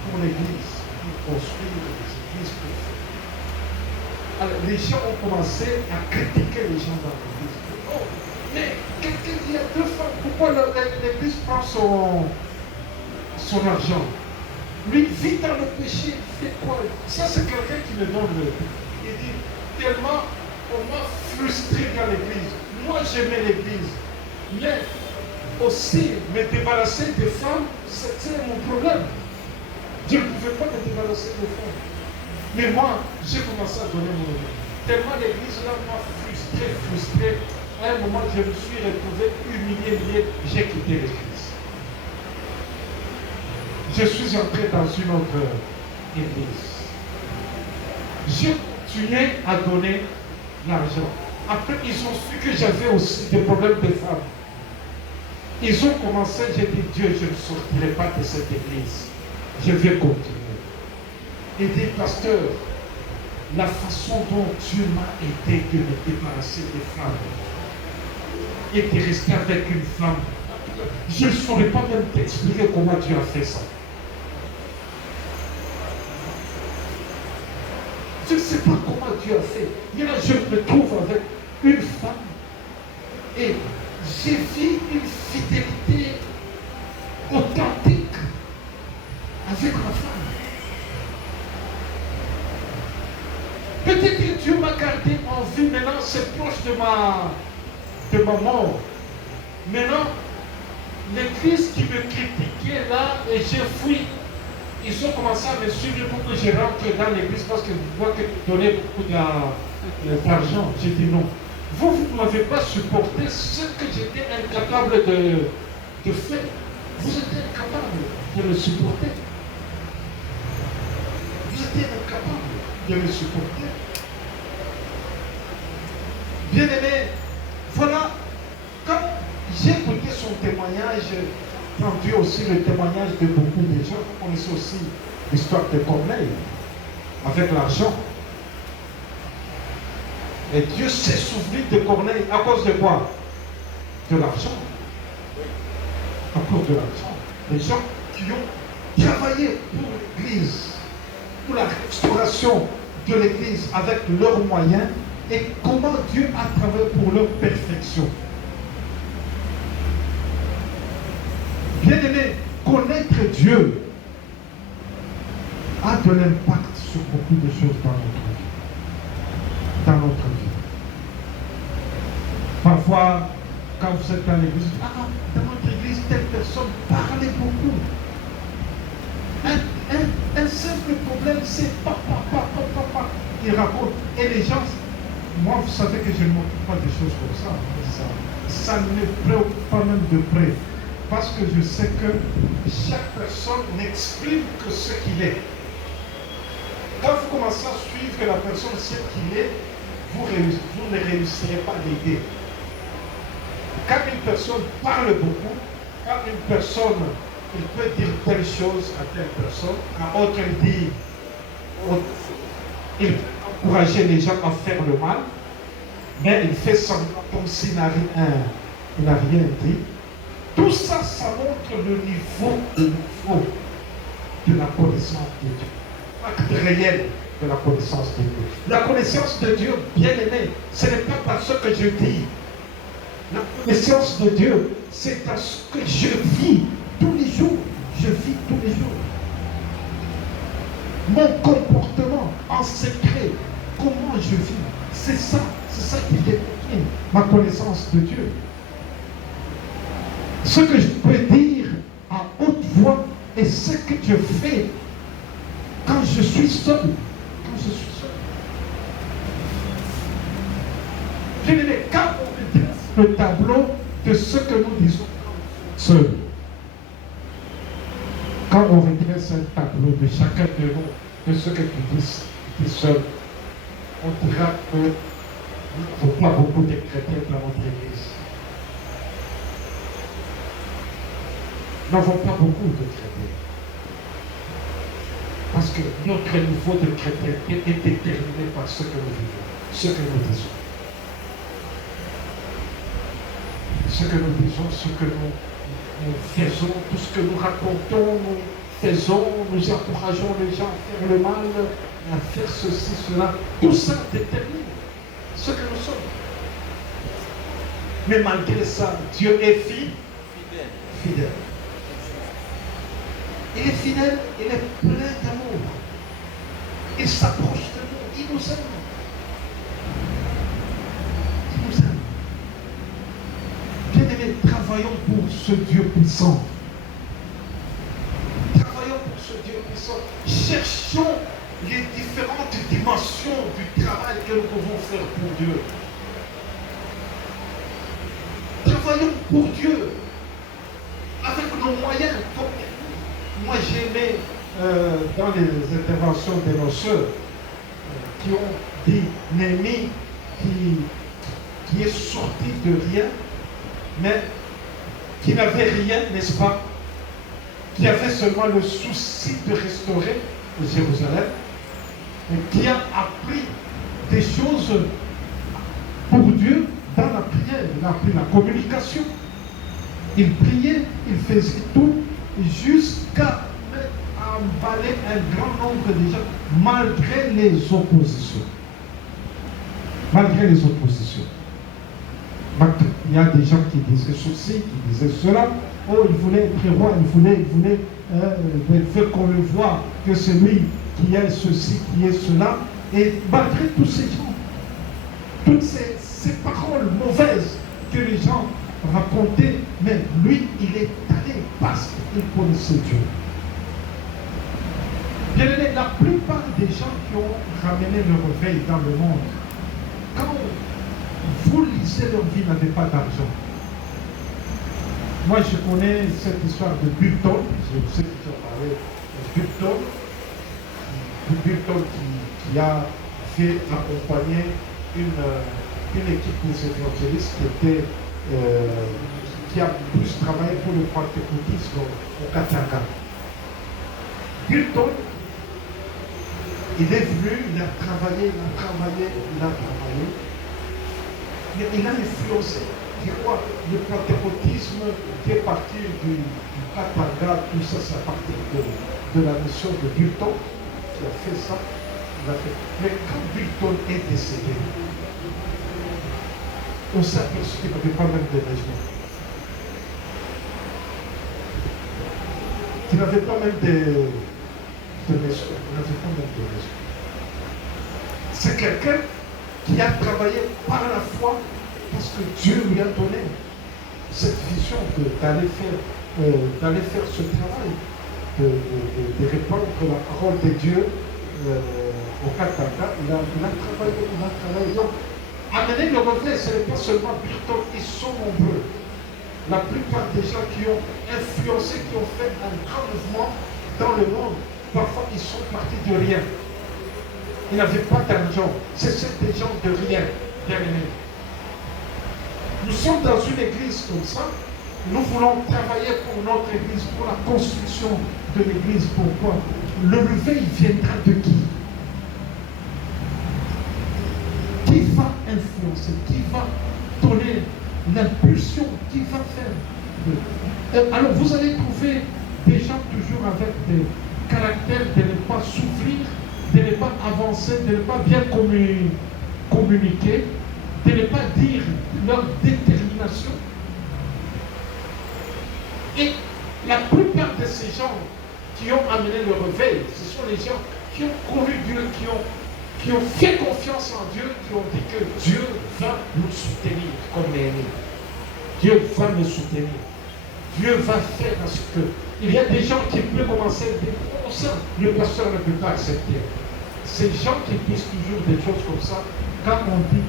pour l'église, pour construire les églises. Alors, les gens ont commencé à critiquer les gens dans l'église. Oh, mais quelqu'un dit à deux femmes, pourquoi l'église prend son argent? Lui vit dans le péché, il fait quoi? Ça, c'est quelqu'un qui me donne il dit, tellement on m'a frustré dans l'église. Moi, j'aimais l'église. Mais aussi, me débarrasser des femmes, c'était mon problème. Je ne pouvais pas me débarrasser des femmes. Mais moi, j'ai commencé à donner mon argent. Tellement l'église là, moi, frustré. À un moment, je me suis retrouvé humilié, j'ai quitté l'église. Je suis entré dans une autre église. J'ai continué à donner l'argent. Après, ils ont su que j'avais aussi des problèmes de femmes. Ils ont commencé, j'ai dit, Dieu, je ne sortirai pas de cette église. Je vais continuer. Et dit, pasteur, la façon dont Dieu m'a aidé de me débarrasser des femmes et de rester avec une femme, je ne saurais pas même t'expliquer comment Dieu a fait ça. Je ne sais pas comment Dieu a fait. Mais là, je me trouve avec une femme et j'ai vu une fidélité authentique avec ma femme. Peut-être que Dieu m'a gardé en vie. Maintenant, c'est proche de ma mort. Maintenant, l'église qui me critiquait là, et j'ai fui. Ils ont commencé à me suivre pour que je rentre dans l'église parce que je vois que tu donnais beaucoup d'argent. J'ai dit non. Vous ne m'avez pas supporté ce que j'étais incapable de faire. Vous êtes incapable de le supporter. Vous étiez incapable de le supporter. Bien aimé, voilà, quand j'ai écouté son témoignage, j'ai entendu aussi le témoignage de beaucoup de gens. Vous connaissez aussi l'histoire de Corneille avec l'argent. Et Dieu s'est souvenu de Corneille à cause de quoi? De l'argent. À cause de l'argent. Les gens qui ont travaillé pour l'Église, pour la restauration de l'Église avec leurs moyens, et comment Dieu a travaillé pour leur perfection. Bien-aimé, connaître Dieu a de l'impact sur beaucoup de choses dans notre vie. Dans notre vie. Parfois, quand vous êtes dans l'église, dans notre église, telle personne parlait beaucoup. Un simple problème, c'est papa. Il raconte. Et les gens, moi, vous savez que je ne m'occupe pas des choses comme ça. Ça ne me préoccupe pas même de près. Parce que je sais que chaque personne n'exprime que ce qu'il est. Quand vous commencez à suivre que la personne sait qu'il est, vous ne réussirez pas à l'aider. Quand une personne parle beaucoup, quand une personne, il peut dire telle chose à telle personne, à autre il peut encourager les gens à faire le mal, mais il fait semblant comme s'il n'a rien dit. Tout ça, ça montre le niveau de la connaissance de Dieu. L'acte réel de la connaissance de Dieu. La connaissance de Dieu, bien aimé, ce n'est pas par ce que je dis. La connaissance de Dieu, c'est à ce que je vis tous les jours. Je vis tous les jours. Mon comportement en secret, comment je vis, c'est ça qui détermine ma connaissance de Dieu. Ce que je peux dire à haute voix et ce que je fais quand je suis seul. Quand on dresse le tableau de ce que nous disons seuls, quand on redresse un tableau de chacun de nous, de ce que tu dis seul, on dira que nous n'avons pas beaucoup de chrétiens dans notre église. Nous n'avons pas beaucoup de chrétiens. Parce que notre niveau de chrétienté est déterminé par ce que nous vivons, ce que nous disons. Ce que nous disons, ce que nous faisons, tout ce que nous racontons, nous faisons, nous encourageons les gens à faire le mal, à faire ceci, cela. Tout ça détermine ce que nous sommes. Mais malgré ça, Dieu est fidèle. Il est fidèle, il est plein d'amour. Il s'approche de nous, il nous aime. Il nous aime. Bien-aimés, travaillons pour ce Dieu puissant. Travaillons pour ce Dieu puissant. Cherchons les différentes dimensions du travail que nous pouvons faire pour Dieu. Travaillons pour Dieu avec nos moyens. Moi, j'aimais dans les interventions de nos sœurs qui ont dit Néhémie qui est sorti de rien, mais qui n'avait rien, n'est-ce pas? Qui avait seulement le souci de restaurer Jérusalem, et qui a appris des choses pour Dieu dans la prière. Il a appris la communication. Il priait, il faisait tout jusqu'à emballer un grand nombre de gens, malgré les oppositions. Malgré les oppositions. Il y a des gens qui disaient ceci, qui disaient cela. Oh, il voulait être roi, il veut qu'on le voie, que c'est lui qui est ceci, qui est cela. Et malgré tous ces gens, toutes ces paroles mauvaises que les gens racontaient, mais lui, il est allé parce qu'il connaissait Dieu. Bien aimé, la plupart des gens qui ont ramené le réveil dans le monde, quand vous lisez leur vie, n'avaient pas d'argent. Moi, je connais cette histoire de Burton. Je sais que tu as parlé de Burton qui a fait accompagner une équipe des évangélistes qui a plus travaillé pour le pentecôtisme au Katanga. Burton, il est venu, il a travaillé. Mais il a influencé. Le pentecôtisme qui est parti du Katanga, tout ça, c'est à partir de la mission de Burton qui a fait ça. Mais quand Burton est décédé, on s'est aperçu qu'il n'y avait pas même de maison. Il n'avait pas même de maison. C'est quelqu'un qui a travaillé par la foi parce que Dieu lui a donné cette vision d'aller faire ce travail, de répandre la parole de Dieu au Katanga. Il a travaillé. Donc, amener le réveil, ce n'est pas seulement Burton, ils sont nombreux. La plupart des gens qui ont influencé, qui ont fait un grand mouvement dans le monde, parfois ils sont partis de rien. Ils n'avaient pas d'argent. C'est des gens de rien, bien aimés. Nous sommes dans une église comme ça. Nous voulons travailler pour notre église, pour la construction de l'église. Pourquoi? Le réveil viendra de qui? Qui va influencer? Qui va donner l'impulsion? Qui va faire? Alors vous allez trouver des gens toujours avec des caractères de ne pas s'ouvrir, de ne pas avancer, de ne pas bien communiquer, de ne pas dire leur détermination. Et la plupart de ces gens qui ont amené le réveil, ce sont les gens qui ont connu Dieu, qui ont fait confiance en Dieu, qui ont dit que Dieu va nous soutenir comme Néhémie. Dieu va nous soutenir. Dieu va faire ce que... Il y a des gens qui peuvent commencer à dire, oh ça, le pasteur ne peut pas accepter. Ces gens qui disent toujours des choses comme ça, quand on dit,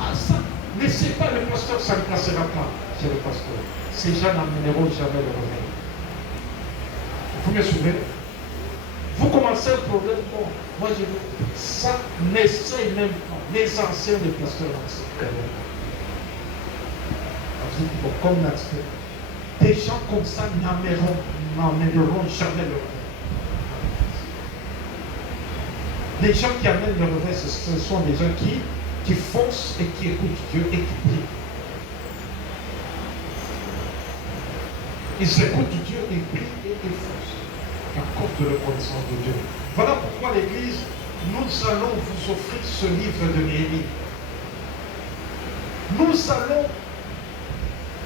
ah ça, mais c'est pas le pasteur, ça ne passera pas chez le pasteur. Ces gens n'amèneront jamais le réveil. Vous me suivez? Vous commencez le problème, bon, moi je veux, ça n'essaye même pas. Les anciens des pasteurs n'acceptent pas. Comme l'accepte. Des gens comme ça n'amèneront jamais le réveil. Les gens qui amènent le réveil, ce sont des gens qui foncent et qui écoutent Dieu et qui prient. Ils écoutent Dieu, ils prient et ils foncent à cause de la connaissance de Dieu. Voilà pourquoi l'Église, nous allons vous offrir ce livre de Néhémie. Nous allons,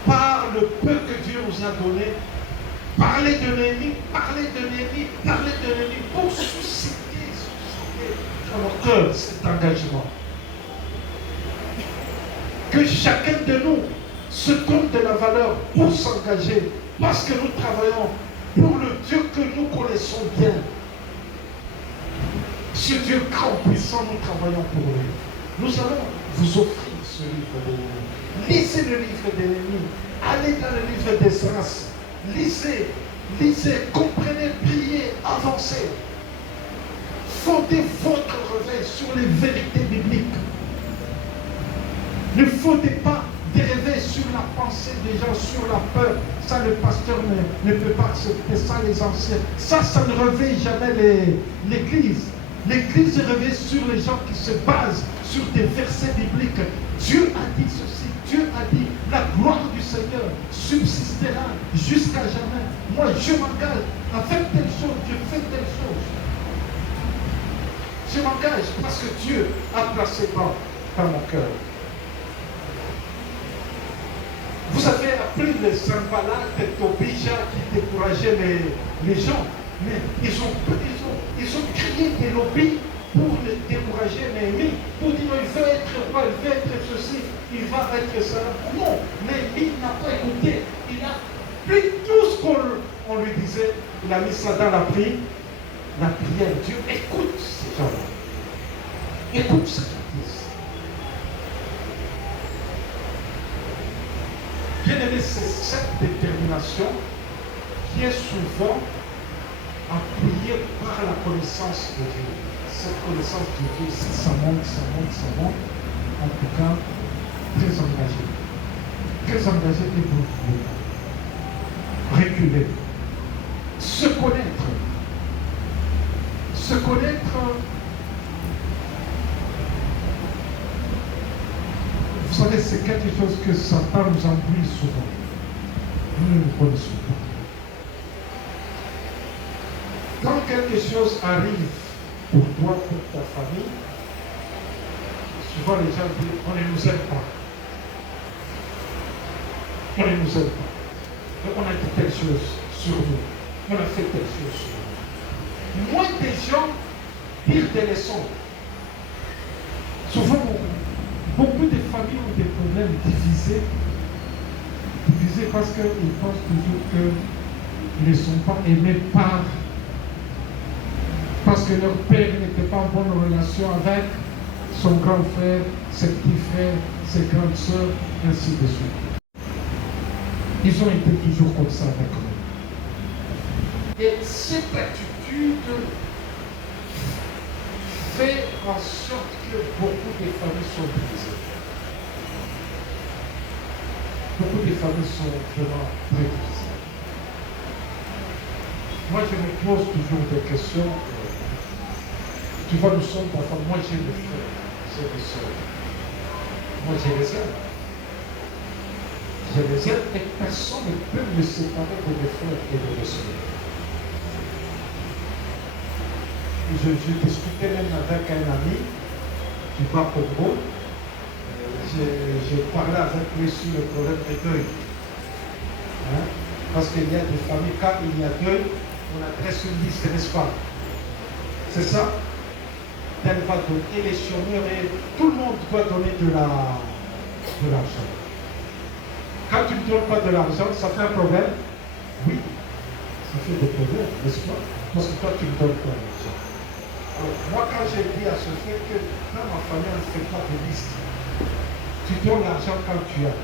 par le peu que Dieu nous a donné, parler de Néhémie, pour susciter dans leur cœur cet engagement. Que chacun de nous se donne de la valeur pour s'engager, parce que nous travaillons pour le Dieu que nous connaissons bien. Ce Dieu grand puissant, nous travaillons pour lui. Nous allons vous offrir ce livre de Néhémie. Lisez le livre de Néhémie. Allez dans le livre d'Esdras. Lisez, comprenez, priez, avancez. Fondez votre réveil sur les vérités bibliques. Ne fondez pas des réveils sur la pensée des gens, sur la peur. Ça, le pasteur ne peut pas accepter ça, les anciens. Ça ne réveille jamais l'Église. L'Église se réveille sur les gens qui se basent sur des versets bibliques. Dieu a dit ceci. Dieu a dit, la gloire du Seigneur subsistera jusqu'à jamais. Moi, je m'engage à faire telle chose, je fais telle chose. Je m'engage parce que Dieu a placé dans mon cœur. Vous avez appris les Sanballat et Tobija qui décourageaient les gens, mais ils ont créé des lobbies pour les décourager Néhémie, pour dire il veut être roi, il veut être ceci, il va être ça. Non, Néhémie n'a pas écouté. Il a pris tout ce qu'on lui disait. Il a mis ça dans la prière. Dieu écoute ces gens-là. Écoute ce qu'ils disent. Bien aimé, c'est cette détermination qui est souvent appuyée par la connaissance de Dieu. Cette connaissance de Dieu, si ça monte, en tout cas, très engagé. Très engagé et beaucoup. Reculer. Se connaître. Se connaître. Vous savez, c'est quelque chose que Satan nous ennuie souvent. Nous ne nous connaissons pas. Quand quelque chose arrive pour toi, pour ta famille, souvent les gens disent, on ne nous aime pas. On ne nous aime pas. On a dit telle chose sur nous. On a fait telle chose sur nous. Moins des gens tirent des leçons. Souvent, beaucoup de familles ont des problèmes divisés parce qu'ils pensent toujours qu'ils ne sont pas aimés parce que leur père n'était pas en bonne relation avec son grand frère, ses petits frères, ses grandes sœurs, ainsi de suite. Ils ont été toujours comme ça avec eux. Et cette attitude fait en sorte que beaucoup de familles sont divisées. Beaucoup de familles sont vraiment très divisées. Moi, je me pose toujours des questions. Tu vois, nous sommes parfois, moi j'ai des frères, j'ai des soeurs. Moi j'ai les aime. Je les aime et personne ne peut me séparer de mes frères et de mes soeurs. Je discutais même avec un ami du Bas-Congo. J'ai parlé avec lui sur le problème de deuil. Parce qu'il y a des familles, quand il y a deuil, on adresse une liste, n'est-ce pas? C'est ça? Elle va donner les chômeurs et tout le monde doit donner de l'argent. Quand tu ne donnes pas de l'argent, ça fait un problème? Oui, ça fait des problèmes, n'est-ce pas? Parce que toi, tu ne donnes pas l'argent. Alors, moi, quand j'ai dit à ce fait que dans ma famille, on ne fait pas de liste. Tu donnes l'argent quand tu as.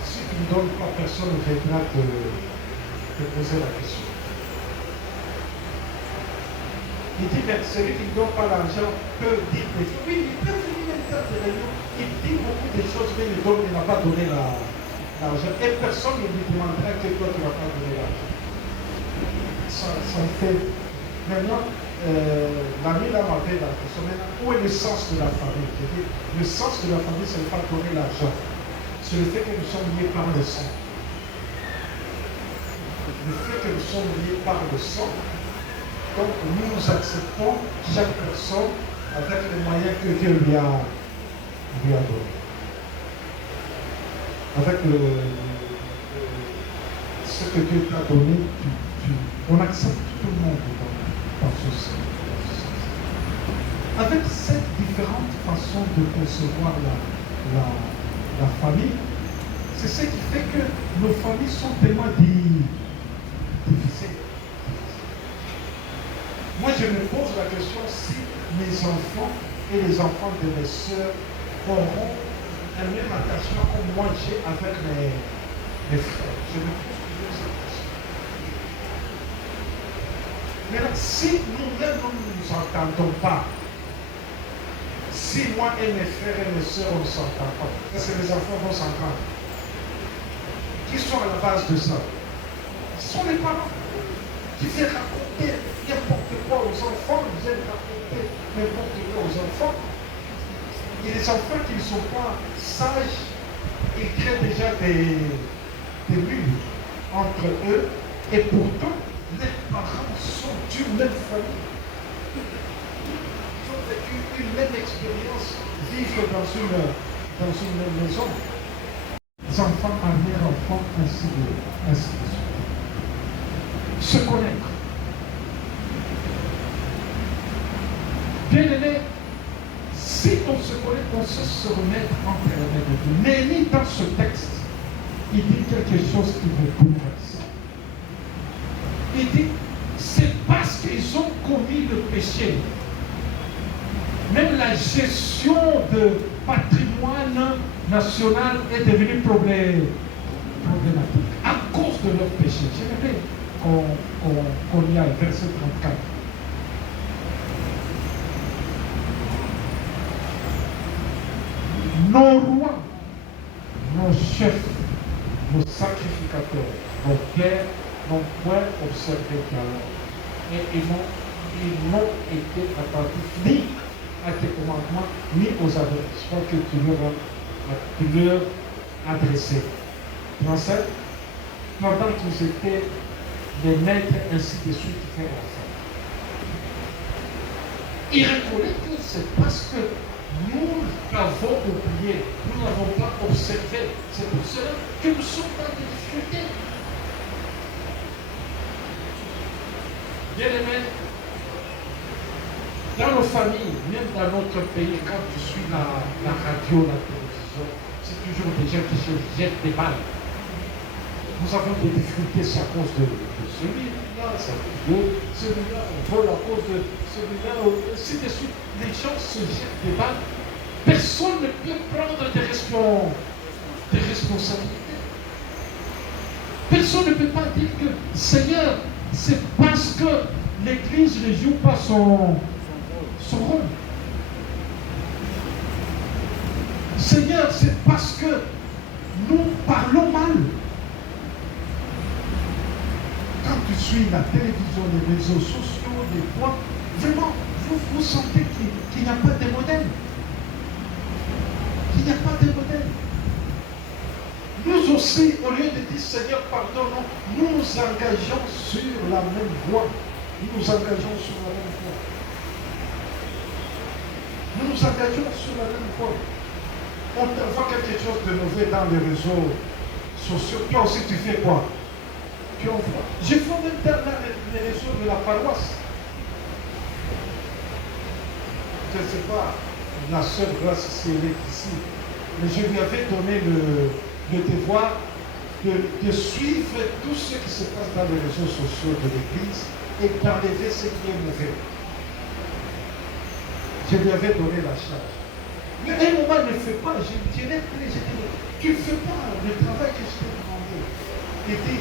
Si tu ne donnes pas, personne ne viendra te poser la question. Il dit, mais celui qui ne donne pas l'argent peut dire des choses. Oui, il peut venir même faire des réunions. Il dit beaucoup de choses, mais il n'a pas donné l'argent. Et personne ne lui demandera que toi, tu n'as pas donné l'argent. Ça me fait. Maintenant, l'ami là m'avait dans la question. Maintenant, où est le sens de la famille? Je dis, le sens de la famille, ce n'est pas donner l'argent. C'est le fait que nous sommes liés par le sang. Le fait que nous sommes liés par le sang. Donc nous acceptons chaque personne avec les moyens que Dieu lui a donnés. Avec ce que Dieu t'a donné, on accepte tout le monde dans ce sens. Avec cette différente façon de concevoir la famille, c'est ce qui fait que nos familles sont tellement divisées. Moi, je me pose la question si mes enfants et les enfants de mes soeurs auront la même attachement que moi j'ai avec mes frères. Je me pose toujours cette question. Maintenant, si nous-mêmes nous ne nous entendons pas, si moi et mes frères et mes soeurs on ne s'entend pas, parce que les enfants vont s'entendre. Qui sont à la base de ça? Ce sont les parents qui viennent raconter n'importe quoi aux enfants, ils viennent raconter n'importe quoi aux enfants. Et les enfants qui ne sont pas sages, ils créent déjà des murs entre eux, et pourtant, les parents sont d'une même famille. Ils ont vécu une même expérience, vivre dans une même maison. Les enfants, arrière-enfants, ainsi de suite. Se connaître. Bien aimé, si on se connaît, on sait se remettre entre les mains de Dieu. Néhémie, dans ce texte, il dit quelque chose qui me bouleverse. Il dit, c'est parce qu'ils ont commis le péché. Même la gestion de patrimoine national est devenue problématique à cause de leur péché. J'aimerais qu'on y aille, verset 34. Nos rois, nos chefs, nos sacrificateurs, nos pères n'ont point observé d'alors. Et ils n'ont été attentifs ni à tes commandements, ni aux avertissements que tu leur adressais. 37. Pendant qu'ils étaient des maîtres, ainsi de suite, faire enfant. Il reconnaît que c'est parce que nous l'avons oublié, nous ne l'avons pas observé. C'est pour cela que nous sommes dans des difficultés. Bien aimé, dans nos familles, même dans notre pays, quand tu suis la radio, la télévision, c'est toujours des gens qui se jettent des balles. Nous avons des difficultés, c'est à cause de celui-là, c'est à cause de celui-là, on vole à cause de celui-là, ainsi de suite. Les gens se jettent des balles. Personne ne peut prendre des responsabilités. Personne ne peut pas dire que, Seigneur, c'est parce que l'Église ne joue pas son rôle. Seigneur, c'est parce que nous parlons mal. Quand tu suis la télévision, les réseaux sociaux, des fois, vraiment, vous sentez qu'il n'y a pas de modèle. Il n'y a pas de modèle. Nous aussi, au lieu de dire Seigneur, pardonne-nous, nous nous engageons sur la même voie. Nous nous engageons sur la même voie. Nous nous engageons sur la même voie. On t'envoie quelque chose de mauvais dans les réseaux sociaux. Toi aussi, tu fais quoi? Tu envoies. Je fais même dans les réseaux de la paroisse. Je ne sais pas, la sœur Grâce, si elle est ici, mais je lui avais donné le devoir de suivre tout ce qui se passe dans les réseaux sociaux de l'Église et d'enlever ce qui est mauvais. Je lui avais donné la charge. Mais à un moment, ne fais pas. Je l'ai pris, j'ai dit, tu ne fais pas le travail que je t'ai demandé. Il dit,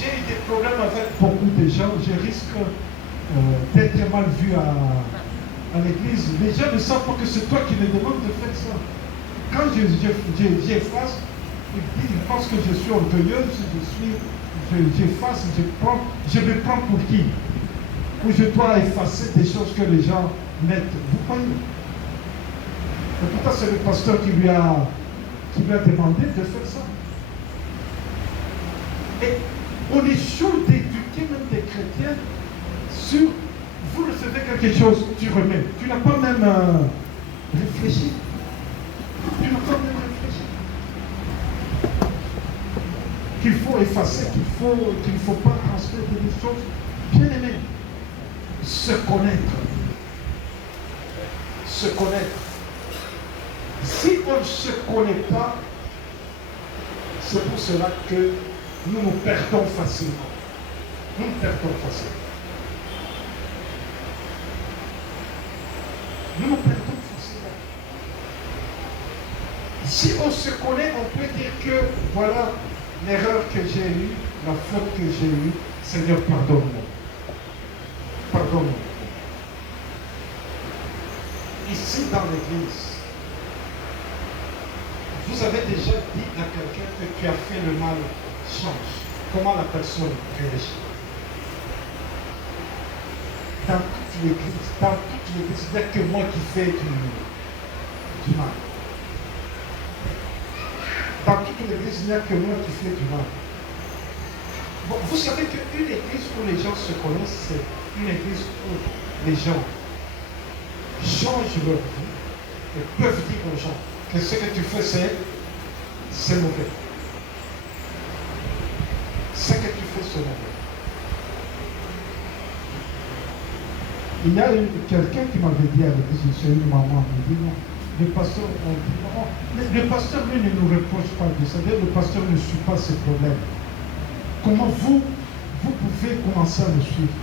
j'ai eu des problèmes avec beaucoup de gens, je risque d'être mal vu à l'église. Les gens ne savent pas que c'est toi qui me demandes de faire ça. Quand j'efface, il pense que je suis orgueilleuse, j'efface, je me prends pour qui? Ou je dois effacer des choses que les gens mettent. Vous croyez? Et pourtant, c'est le pasteur qui lui a demandé de faire ça. Et on est chaud d'éduquer même des chrétiens sur vous recevez quelque chose, tu remets. Tu n'as pas même réfléchi. Tu n'as pas même réfléchi. Qu'il faut effacer, qu'il ne faut pas transmettre des choses. Bien aimé, se connaître. Se connaître. Si on ne se connaît pas, c'est pour cela que nous nous perdons facilement. Nous nous perdons facilement. Si on se connaît, on peut dire que voilà l'erreur que j'ai eue, la faute que j'ai eue, Seigneur, pardonne-moi. Pardonne-moi. Ici dans l'église, vous avez déjà dit à quelqu'un que tu as fait le mal, change. Comment la personne réagit? Dans toute l'église, il n'y a que moi qui fais du mal. Dans toute l'église, il n'y a que moi qui fais du mal. Bon, vous savez qu'une église où les gens se connaissent, c'est une église où les gens changent leur vie et peuvent dire aux gens que ce que tu fais, c'est mauvais. Ce que tu fais, c'est mauvais. Il y a quelqu'un qui m'avait dit à l'église, c'est une maman, elle me dit non. Le pasteur, on dit non, mais le pasteur, lui, ne nous reproche pas de ça. Le pasteur ne suit pas ses problèmes. Comment vous pouvez commencer à le suivre?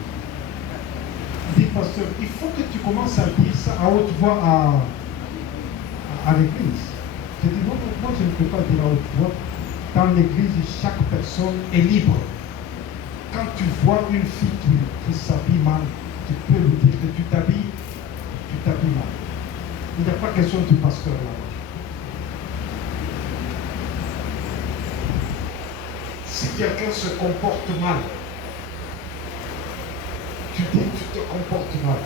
Il dit, pasteur, il faut que tu commences à dire ça à haute voix à l'église. Je dis, non, moi je ne peux pas dire à haute voix. Dans l'église, chaque personne est libre. Quand tu vois une fille qui s'habille mal, tu peux lui dire que tu t'habilles mal. Il n'y a pas question du pasteur là. Si quelqu'un se comporte mal, tu dis que tu te comportes mal.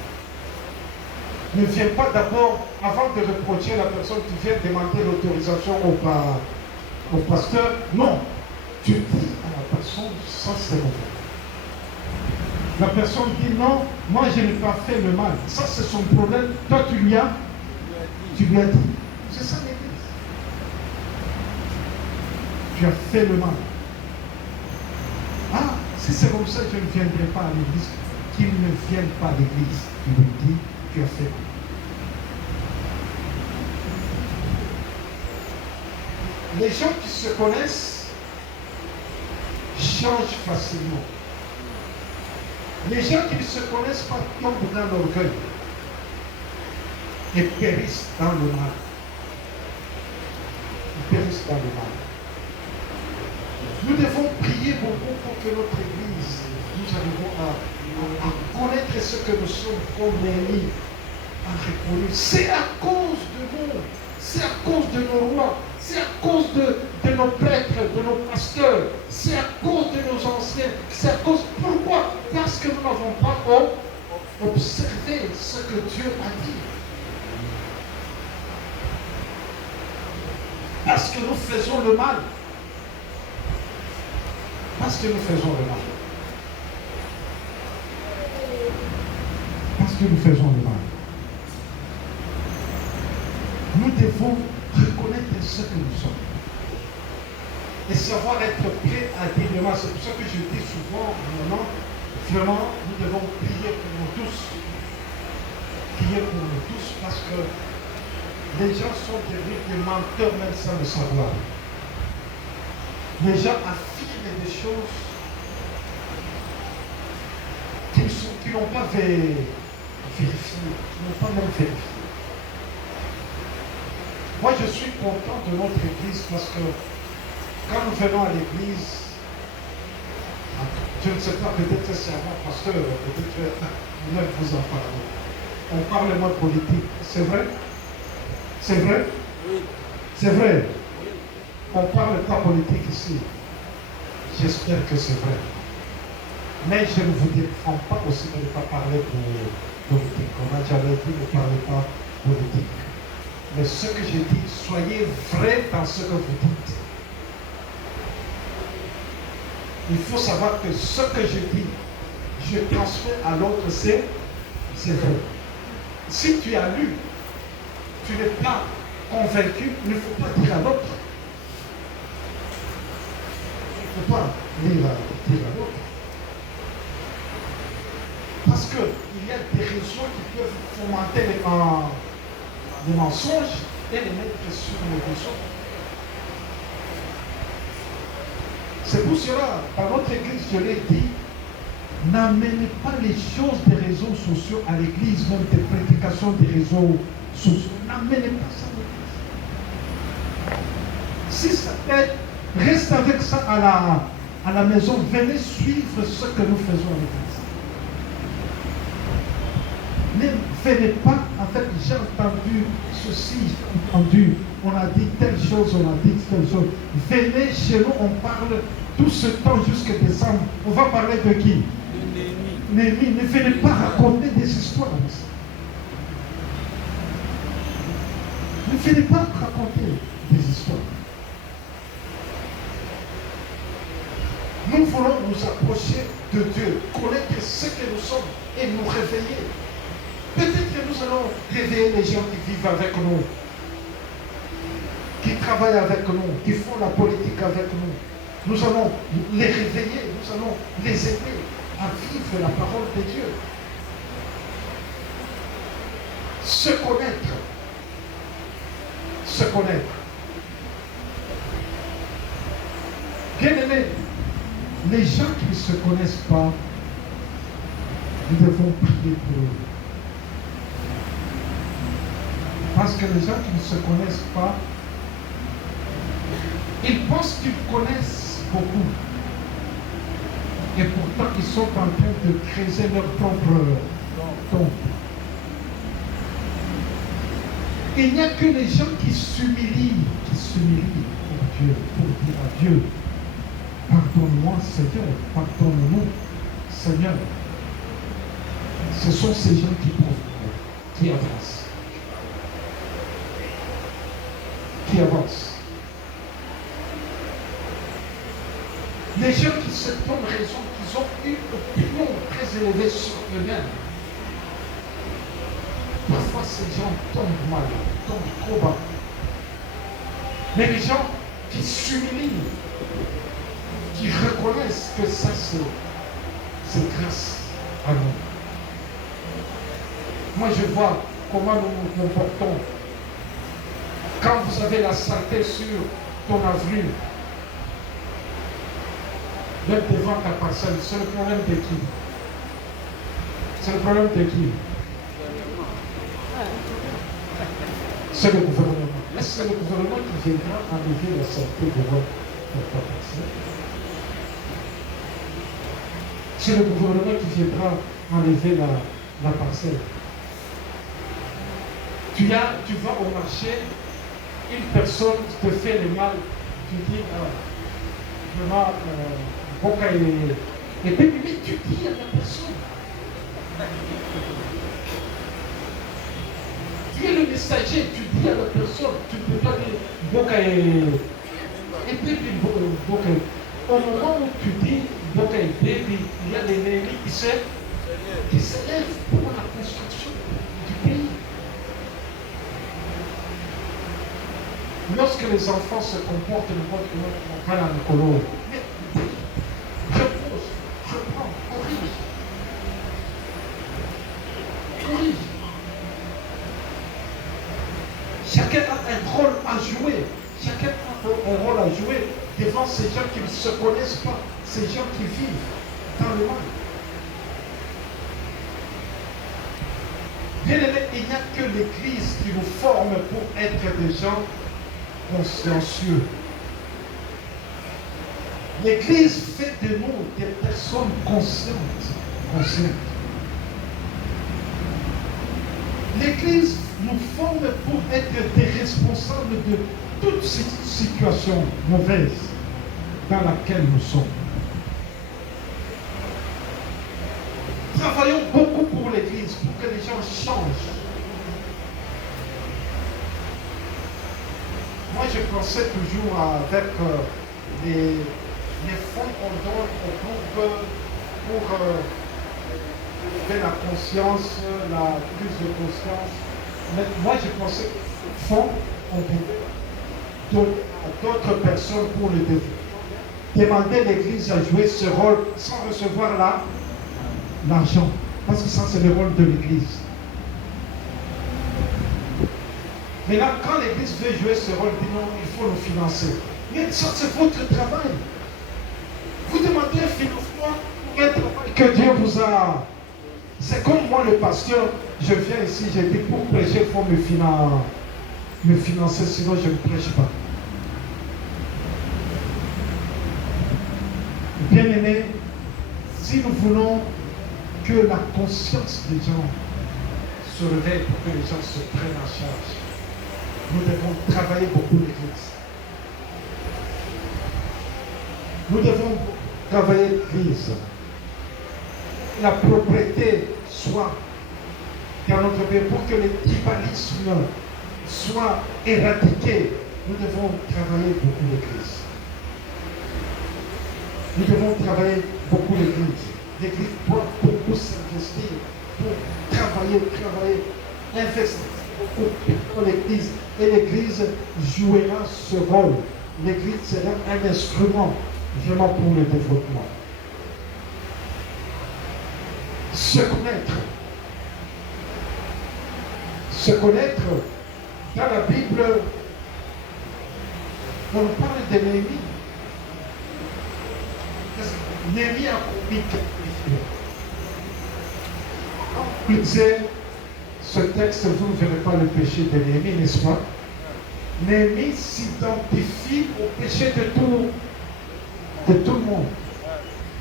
Ne viens pas d'abord, avant de reprocher la personne, tu viens demander l'autorisation au pasteur. Non, tu dis à la personne, ça c'est mauvais. La personne dit non, moi je n'ai pas fait le mal. Ça c'est son problème. Toi tu lui as dit. C'est ça l'église. Tu as fait le mal. Ah, si c'est comme ça, je ne viendrai pas à l'église. Qu'ils ne viennent pas à l'église. Tu lui dis, tu as fait le mal. Les gens qui se connaissent changent facilement. Les gens qui ne se connaissent pas tombent dans l'orgueil et périssent dans le mal. Ils périssent dans le mal. Nous devons prier beaucoup pour que notre Église, nous arrivons à connaître ce que nous sommes comme Néhémie a reconnu. C'est à cause de nous, c'est à cause de nos rois, c'est à cause de nos prêtres, de nos pasteurs, c'est à cause de nos anciens, c'est à cause... Pourquoi? Parce que nous n'avons pas observé ce que Dieu a dit. Parce que nous faisons le mal. Parce que nous faisons le mal. Parce que nous faisons le mal. Nous devons reconnaître ce que nous sommes. Et savoir être prêt à dire le mal. C'est pour ça que je dis souvent, vraiment, nous devons prier pour nous tous. Prier pour nous tous parce que les gens sont devenus des menteurs même sans le savoir. Les gens affirment des choses qui n'ont pas vérifié, qui n'ont pas même vérifié. Moi, je suis content de notre église parce que quand nous venons à l'église, je ne sais pas, peut-être c'est à moi, pasteur, peut-être que même vous en parlez. On parle moins politique, c'est vrai? C'est vrai? Oui. C'est vrai? Oui. On ne parle pas politique ici. J'espère que c'est vrai. Mais je ne vous défends pas aussi de ne pas parler politique. On a jamais dit ne parlez pas politique. Mais ce que je dis, soyez vrai dans ce que vous dites. Il faut savoir que ce que je dis, je transmets à l'autre, c'est vrai. Si tu as lu, tu n'es pas convaincu, il ne faut pas dire à l'autre. Il ne faut pas dire à l'autre. Parce qu'il y a des raisons qui peuvent fomenter les mensonges et les mettre sur les raisons. C'est pour cela, dans notre église, je l'ai dit, n'amenez pas les choses des réseaux sociaux à l'église, même des prédications des réseaux sociaux. N'amenez pas ça à l'église. Si ça t'aide, reste avec ça à la maison. Venez suivre ce que nous faisons à l'église. Ne venez pas avec j'ai entendu ceci, j'ai entendu, on a dit telle chose, on a dit telle chose. Venez chez nous, on parle tout ce temps jusqu'à décembre. On va parler de qui? De Néhémie. Ne venez pas raconter des histoires. Ne venez pas raconter des histoires. Nous voulons nous approcher de Dieu, connaître ce que nous sommes et nous réveiller. Peut-être que nous allons réveiller les gens qui vivent avec nous, qui travaillent avec nous, qui font la politique avec nous. Nous allons les réveiller, nous allons les aider à vivre la parole de Dieu. Se connaître. Se connaître. Bien-aimés, les gens qui ne se connaissent pas, nous devons prier pour eux. Parce que les gens qui ne se connaissent pas, ils pensent qu'ils connaissent beaucoup. Et pourtant, ils sont en train de creuser leur propre tombe. Il n'y a que les gens qui s'humilient pour Dieu, pour dire à Dieu, pardonne-moi Seigneur, pardonne-nous Seigneur. Ce sont ces gens qui avancent. Qui avancent. Les gens qui se donnent raison, qu'ils ont une opinion très élevée sur eux-mêmes. Parfois, ces gens tombent mal, tombent trop bas. Mais les gens qui s'humilient, qui reconnaissent que ça, c'est grâce à nous. Moi, je vois comment nous nous comportons. Quand vous avez la santé sur ton avenue, même devant ta parcelle, c'est le problème de qui? C'est le problème de qui? C'est le gouvernement. Mais c'est le gouvernement qui viendra enlever la santé devant ta parcelle. C'est le gouvernement qui viendra enlever la parcelle. Tu vas au marché, une personne te fait le mal, tu dis, vraiment, et puis tu dis à la personne, tu es le messager, tu dis à la personne, tu ne peux pas dire, et puis au moment où tu dis, il y a les Néhémies qui s'élèvent pour la construction du pays. Lorsque les enfants se comportent de mode que nous parle en écolo, je pose, je prends, corrige. Chacun a un rôle à jouer. Chacun a un rôle à jouer devant ces gens qui ne se connaissent pas, ces gens qui vivent dans le monde. Bien aimé, il n'y a que l'Église qui nous forme pour être des gens consciencieux. L'Église fait de nous des personnes conscientes. L'Église nous forme pour être des responsables de toute cette situation mauvaise dans laquelle nous sommes. Travaillons beaucoup pour l'Église, pour que les gens changent. Moi, je pensais toujours avec les fonds qu'on donne au groupe pour faire la conscience, la prise de conscience. Mais moi, je pensais que fonds, on pouvait donner à d'autres personnes pour le développement. Demander l'Église à jouer ce rôle sans recevoir l'argent. Parce que ça, c'est le rôle de l'Église. Maintenant, quand l'Église veut jouer ce rôle, dit non, il faut le financer. Mais ça, c'est votre travail. Vous demandez un financement pour un travail que Dieu vous a. C'est comme moi, le pasteur, je viens ici, j'ai dit pour prêcher, il faut me financer, sinon je ne prêche pas. Bien-aimés, si nous voulons que la conscience des gens se réveille pour que les gens se prennent en charge, nous devons travailler beaucoup l'Église. Nous devons travailler l'Église. La propriété soit dans notre pays pour que le tribalisme soit éradiqué. Nous devons travailler beaucoup l'Église. Nous devons travailler beaucoup l'Église. L'Église doit beaucoup s'investir pour travailler, investir beaucoup dans l'Église. Et l'Église jouera ce rôle. L'Église sera un instrument vraiment pour le développement. Se connaître. Se connaître, dans la Bible, on parle de Néhémie. Néhémie a commis quelque chose. Quand vous lisez ce texte, vous ne verrez pas le péché de Néhémie, n'est-ce pas? Néhémie s'identifie au péché de tout le monde.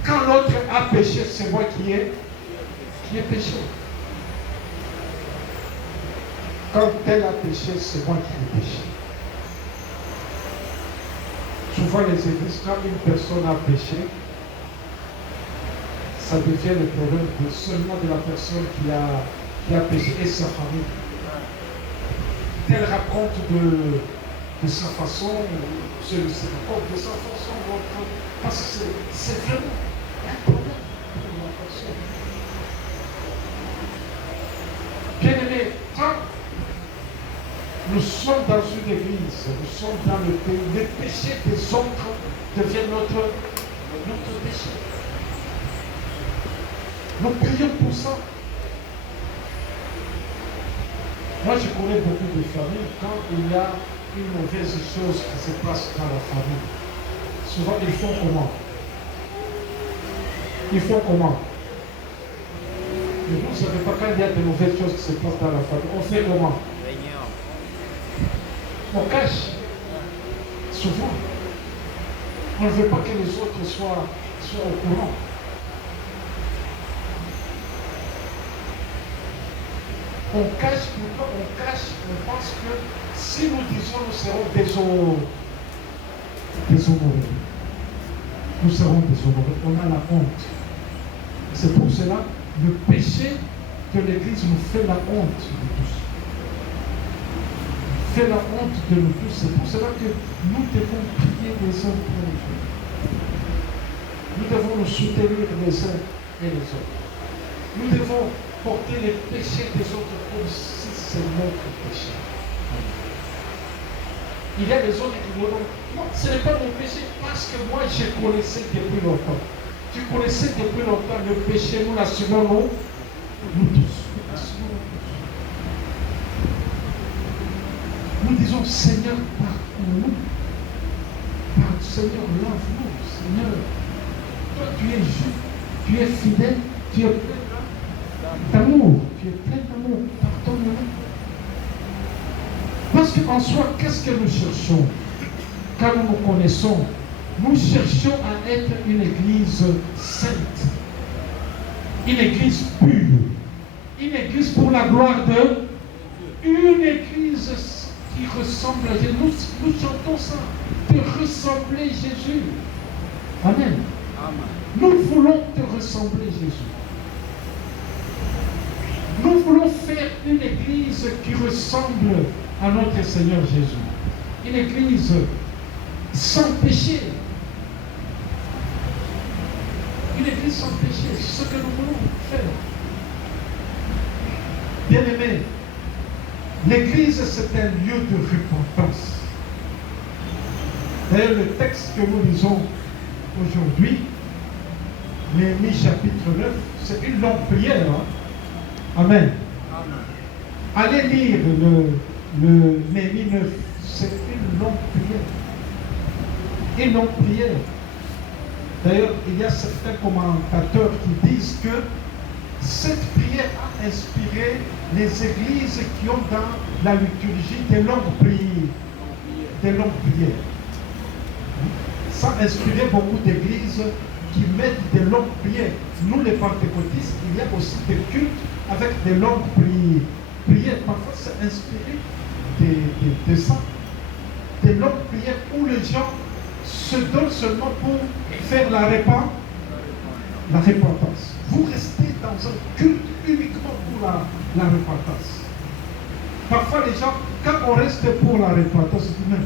Quand l'autre a péché, c'est moi qui ai péché. Quand tel a péché, c'est moi qui ai péché. Souvent les églises, quand une personne a péché, ça devient le problème seulement de la personne qui a péché et sa famille. Elle raconte de sa façon, celui-ci raconte de sa façon, parce que c'est vraiment un problème pour la personne. Bien-aimés, quand nous sommes dans une église, nous sommes dans le pays, les péchés des autres deviennent notre péché. Nous payons pour ça. Moi, je connais beaucoup de familles, quand il y a une mauvaise chose qui se passe dans la famille, souvent ils font comment? Ils font comment? Mais vous ne savez pas, quand il y a de mauvaises choses qui se passent dans la famille, on fait comment? On cache. Souvent. On ne veut pas que les autres soient au courant. On cache, pourquoi on cache? On pense que si nous disons nous serons déshonorés. Nous serons déshonorés. On a la honte. C'est pour cela le péché de l'Église nous fait la honte de tous. Fait la honte de nous tous. C'est pour cela que nous devons prier les uns pour les autres. Nous devons nous soutenir les uns et les autres. Nous devons porter les péchés des autres comme si c'est notre péché. Il y a des autres qui diront, non, ce n'est pas mon péché parce que moi je connaissais depuis longtemps. Tu connaissais depuis longtemps le péché, nous l'assumons, nous tous. Nous disons, Seigneur, pardonne-nous. Seigneur, lave-nous. Seigneur, toi tu es juste, tu es fidèle, tu es plein d'amour. Tu es plein d'amour. Pardonne-nous. Parce qu'en soi, qu'est-ce que nous cherchons? Quand nous nous connaissons, nous cherchons à être une église sainte, une église pure, une église pour la gloire de, une église qui ressemble à Jésus. Nous chantons ça, de ressembler Jésus. Amen. Nous voulons te ressembler Jésus. Nous voulons faire une église qui ressemble à notre Seigneur Jésus. Une église sans péché. Une église sans péché, c'est ce que nous voulons faire. Bien-aimés, l'église c'est un lieu de repentance. D'ailleurs, le texte que nous lisons aujourd'hui, Néhémie chapitre 9, c'est une longue prière. Hein? Amen. Allez lire le Néhémie 9, c'est une longue prière. Une longue prière. D'ailleurs, il y a certains commentateurs qui disent que cette prière a inspiré les églises qui ont dans la liturgie des longues prières. Des longues prières. Ça a inspiré beaucoup d'églises qui mettent des longues prières. Nous, les pentecôtistes, il y a aussi des cultes avec des longues prières. Parfois, c'est inspiré de ça. Des longues prières où les gens se donnent seulement pour faire la repentance. Vous restez dans un culte uniquement pour la repentance. Parfois, les gens, quand on reste pour la repentance, ils disent, mais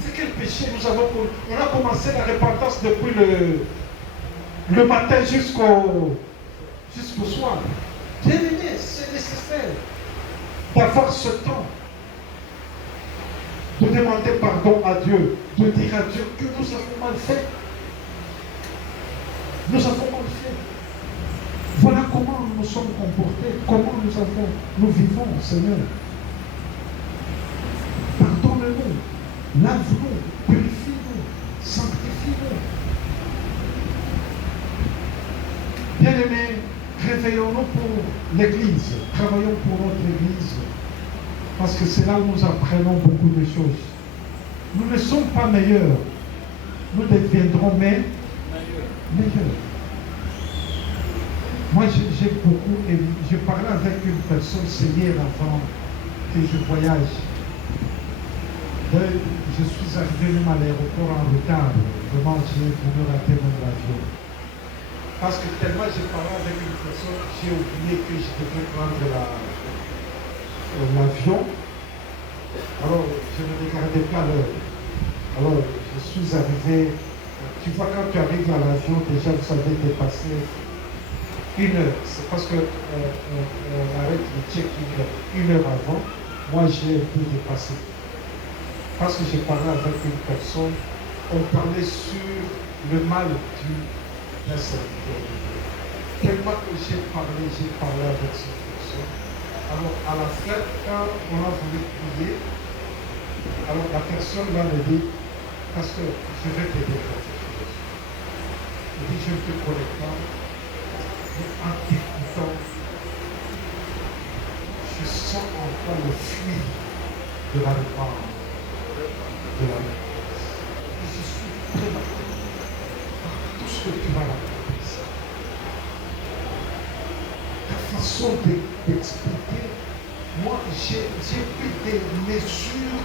c'est quel péché nous avons pour... On a commencé la repentance depuis le matin jusqu'au soir. Bien aimé, c'est nécessaire d'avoir ce temps, de demander pardon à Dieu, de dire à Dieu que nous avons mal fait. Nous avons mal fait. Voilà comment nous nous sommes comportés, comment nous vivons, Seigneur. Pardonne-nous, lave-nous, purifie-nous, sanctifie-nous. Bien-aimés, réveillons-nous pour l'Église, travaillons pour notre Église, parce que c'est là où nous apprenons beaucoup de choses. Nous ne sommes pas meilleurs, nous deviendrons meilleurs. Moi, j'ai beaucoup aimé. Je parlais avec une personne, c'est hier avant que je voyage. Je suis arrivé même à l'aéroport en retard. Vraiment, j'ai voulu rater mon avion. Parce que tellement j'ai parlé avec une personne, j'ai oublié que je devais prendre l'avion. Alors, je ne regardais pas l'heure. Alors, je suis arrivé. Tu vois, quand tu arrives à l'avion, déjà, vous savez dépasser 1 heure. C'est parce qu'on arrête le check-in 1 heure avant. Moi, j'ai un peu dépassé. Parce que j'ai parlé avec une personne, on parlait sur le mal d'un serviteur. Tellement que j'ai parlé avec cette personne. Alors, à la fin, quand on a voulu prier, alors la personne là me dit, parce que je vais t'aider pour quelque chose. Il dit, je ne te connais pas, mais en t'écoutant, je sens encore le fruit de la réponse. De la réponse. Je suis très marqué par tout ce que tu vas raconter. Ta façon d'expliquer, moi j'ai pris des mesures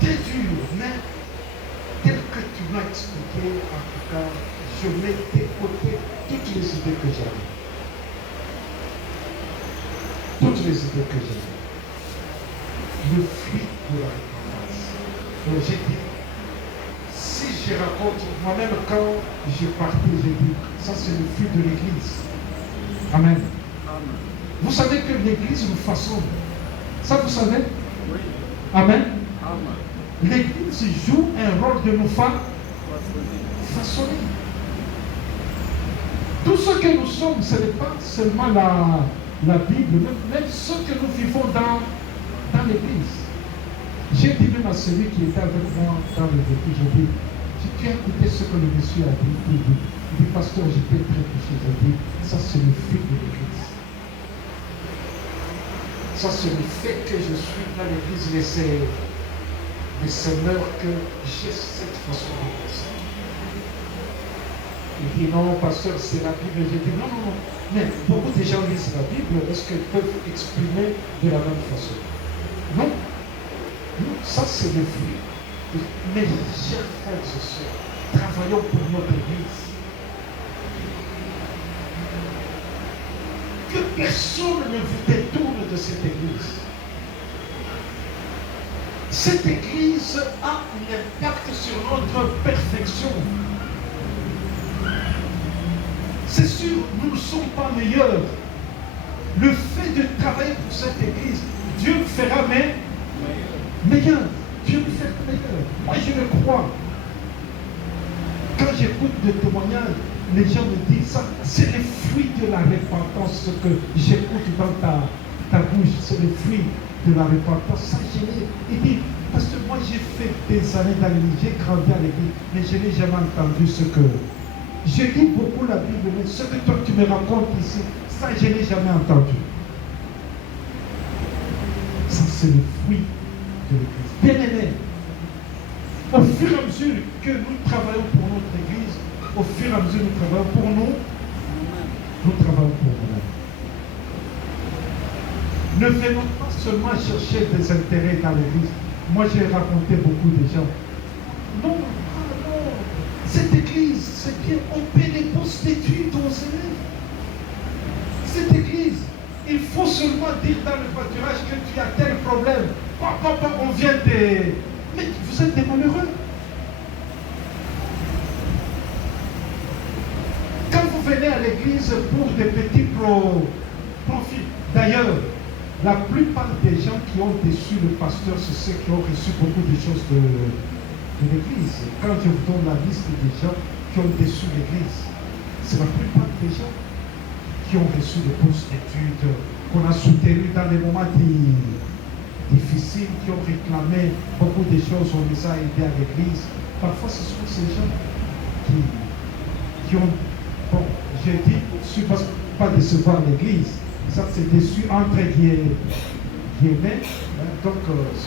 très dures, mais telles que tu m'as expliqué, en tout cas, je mets de côté toutes les idées que j'avais. Toutes les idées que j'avais. Le fruit de la réponse. Donc j'ai dit, si je raconte, moi-même quand je partais, j'ai dit, ça c'est le fruit de l'Église. Amen. Amen. Vous savez que l'Église nous façonne. Ça vous savez? Oui. Amen. Amen. L'Église joue un rôle de nous façonner. Tout ce que nous sommes, ce n'est pas seulement la Bible, même ce que nous vivons dans l'Église. J'ai dit même à celui qui était avec moi dans le véhicule, j'ai dit, tu as écouté ce que le monsieur a dit? Il dit, pasteur, j'étais très touché. J'ai dit, ça c'est le fruit de l'Église. Ça c'est le fait que je suis dans l'Église, mais c'est l'heure que j'ai cette façon de penser. Il dit, non, pasteur, c'est la Bible. J'ai dit, non. Mais beaucoup de gens lisent la Bible, est-ce qu'ils peuvent exprimer de la même façon? Non. Ça c'est le fruit. Mais chers frères et sœurs, travaillons pour notre Église. Que personne ne vous détourne de cette Église. Cette Église a un impact sur notre perfection. C'est sûr, nous ne sommes pas meilleurs. Le fait de travailler pour cette Église, Dieu nous fera meilleur. Dieu nous fait meilleur. Moi, je le crois. Quand j'écoute des témoignages, les gens me disent ça, c'est le fruit de la repentance, ce que j'écoute dans ta bouche, c'est le fruit de la repentance. Ça, il dit, parce que moi, j'ai fait des années dans l'église, j'ai grandi à l'église, mais je n'ai jamais entendu ce que... Je lis beaucoup la Bible, mais ce que toi, tu me racontes ici, ça, je n'ai jamais entendu. Ça, c'est le fruit de l'Église. Bien aimé, au fur et à mesure que nous travaillons pour notre Église, au fur et à mesure nous travaillons pour nous, nous travaillons pour nous. Ne venons pas seulement chercher des intérêts dans l'église. Moi, j'ai raconté beaucoup de gens. Non, cette église, c'est bien, on paie des postes d'études aux élèves. Cette église, il faut seulement dire dans le pâturage que tu as tel problème. Papa, on vient des... Mais vous êtes des malheureux. Quand vous venez à l'église pour des petits profits, d'ailleurs, la plupart des gens qui ont déçu le pasteur, c'est ceux qui ont reçu beaucoup de choses de l'église. Quand je vous donne la liste des gens qui ont déçu l'église, c'est la plupart des gens qui ont reçu des postes d'études, qu'on a soutenus dans les moments difficiles, qui ont réclamé beaucoup de choses, on les a aidés à l'église. Parfois, ce sont ces gens qui ont, bon, j'ai dit, je ne suis pas décevoir l'église. Ça, c'est déçu entre guillemets. Donc,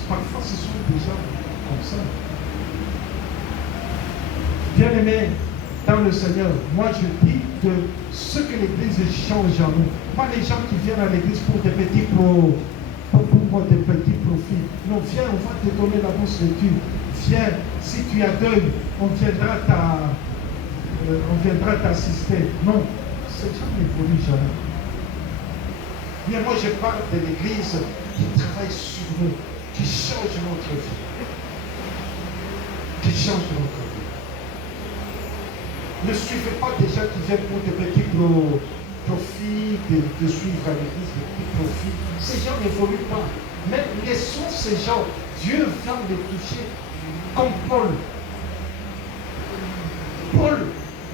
parfois, ce sont des gens comme ça. Bien-aimés dans le Seigneur, moi, je dis de ce que l'église change en nous. Pas les gens qui viennent à l'église pour des petits des petits profits. Non, viens, on va te donner la bourse d'études. Viens, si tu as deuil, on viendra t'assister. Non, ces gens n'évoluent jamais. Mais moi, je parle de l'église qui travaille sur nous, qui change notre vie. Qui change notre vie. Ne suivez pas des gens qui viennent pour des petits profits, de suivre à l'église, des petits profits. Ces gens n'évoluent pas. Mais laissons ces gens, Dieu va les toucher comme Paul. Paul,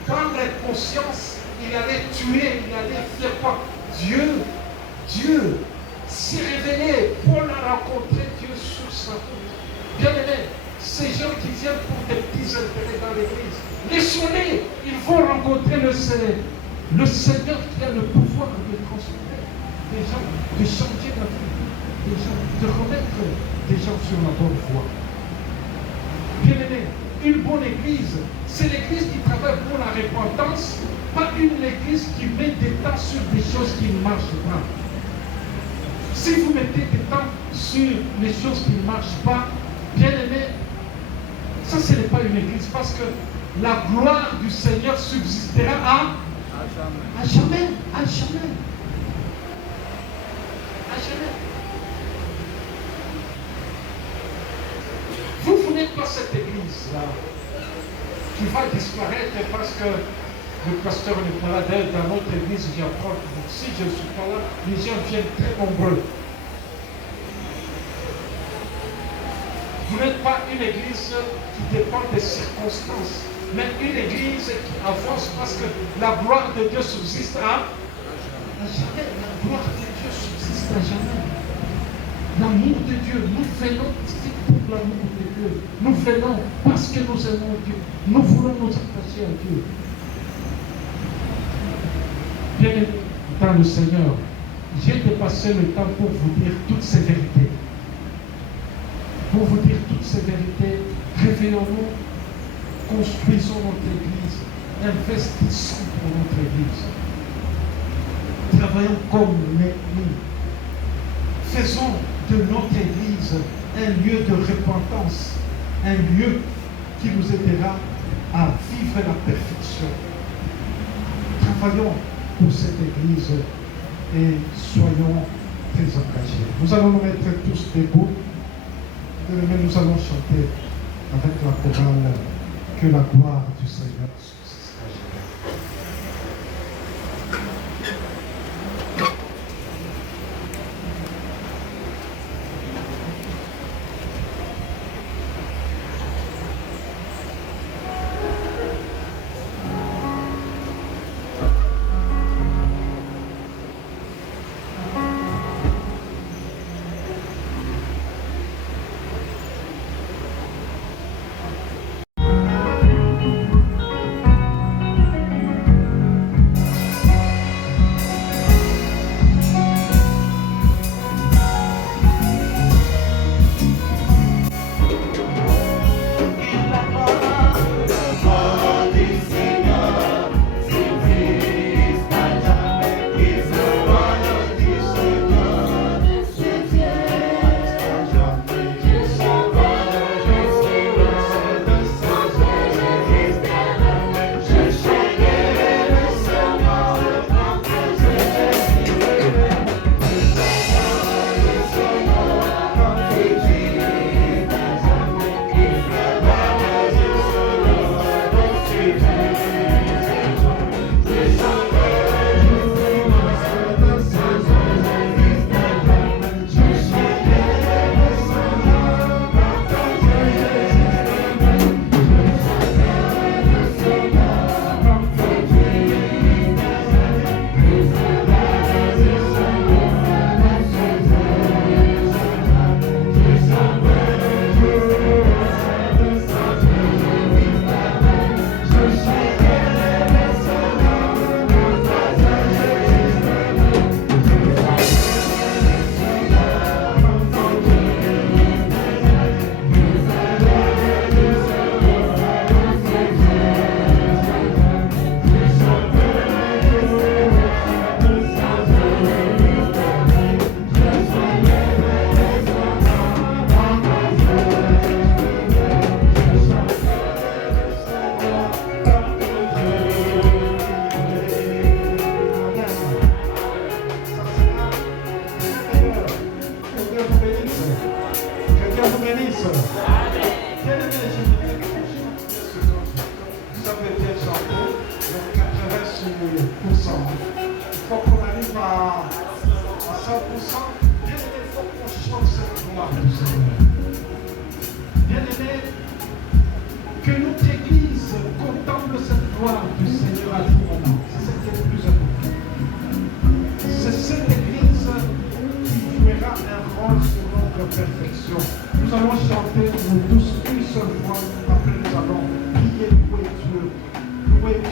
dans la conscience, il allait tuer, il allait faire quoi? Dieu s'est révélé. Paul a rencontré Dieu sur sa route. Bien aimé, ces gens qui viennent pour des petits intérêts dans l'église, laissons-les. Ils vont rencontrer le Seigneur qui a le pouvoir de transformer des gens, de changer la vie des gens, de remettre des gens sur la bonne voie. Bien aimé, une bonne église, c'est l'église qui travaille pour la repentance, pas une église qui met des temps sur des choses qui ne marchent pas. Si vous mettez des temps sur les choses qui ne marchent pas, bien aimé, ça ce n'est pas une église, parce que la gloire du Seigneur subsistera à jamais. À jamais. Vous n'êtes pas cette église-là qui va disparaître parce que le pasteur n'est pas là. Dans notre église, j'apprends que si je ne suis pas là, les gens viennent très nombreux. Vous n'êtes pas une église qui dépend des circonstances, mais une église qui avance parce que la gloire de Dieu subsiste à jamais. La gloire de Dieu subsiste à jamais. L'amour de Dieu, nous venons ici pour l'amour de Dieu. Nous venons parce que nous aimons Dieu. Nous voulons nous attacher à Dieu. Bien dans le Seigneur, j'ai dépassé le temps pour vous dire toutes ces vérités. Pour vous dire toutes ces vérités, réveillons-nous, construisons notre Église, investissons pour notre Église. Travaillons comme nous. Faisons de notre Église un lieu de repentance, un lieu qui nous aidera à vivre la perfection. Travaillons pour cette Église et soyons très engagés. Nous allons nous mettre tous debout. Mais nous allons chanter avec la chorale que la gloire du Seigneur subsiste à jamais.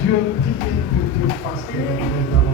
Dieu, priez que Dieu fasse quelque chose dans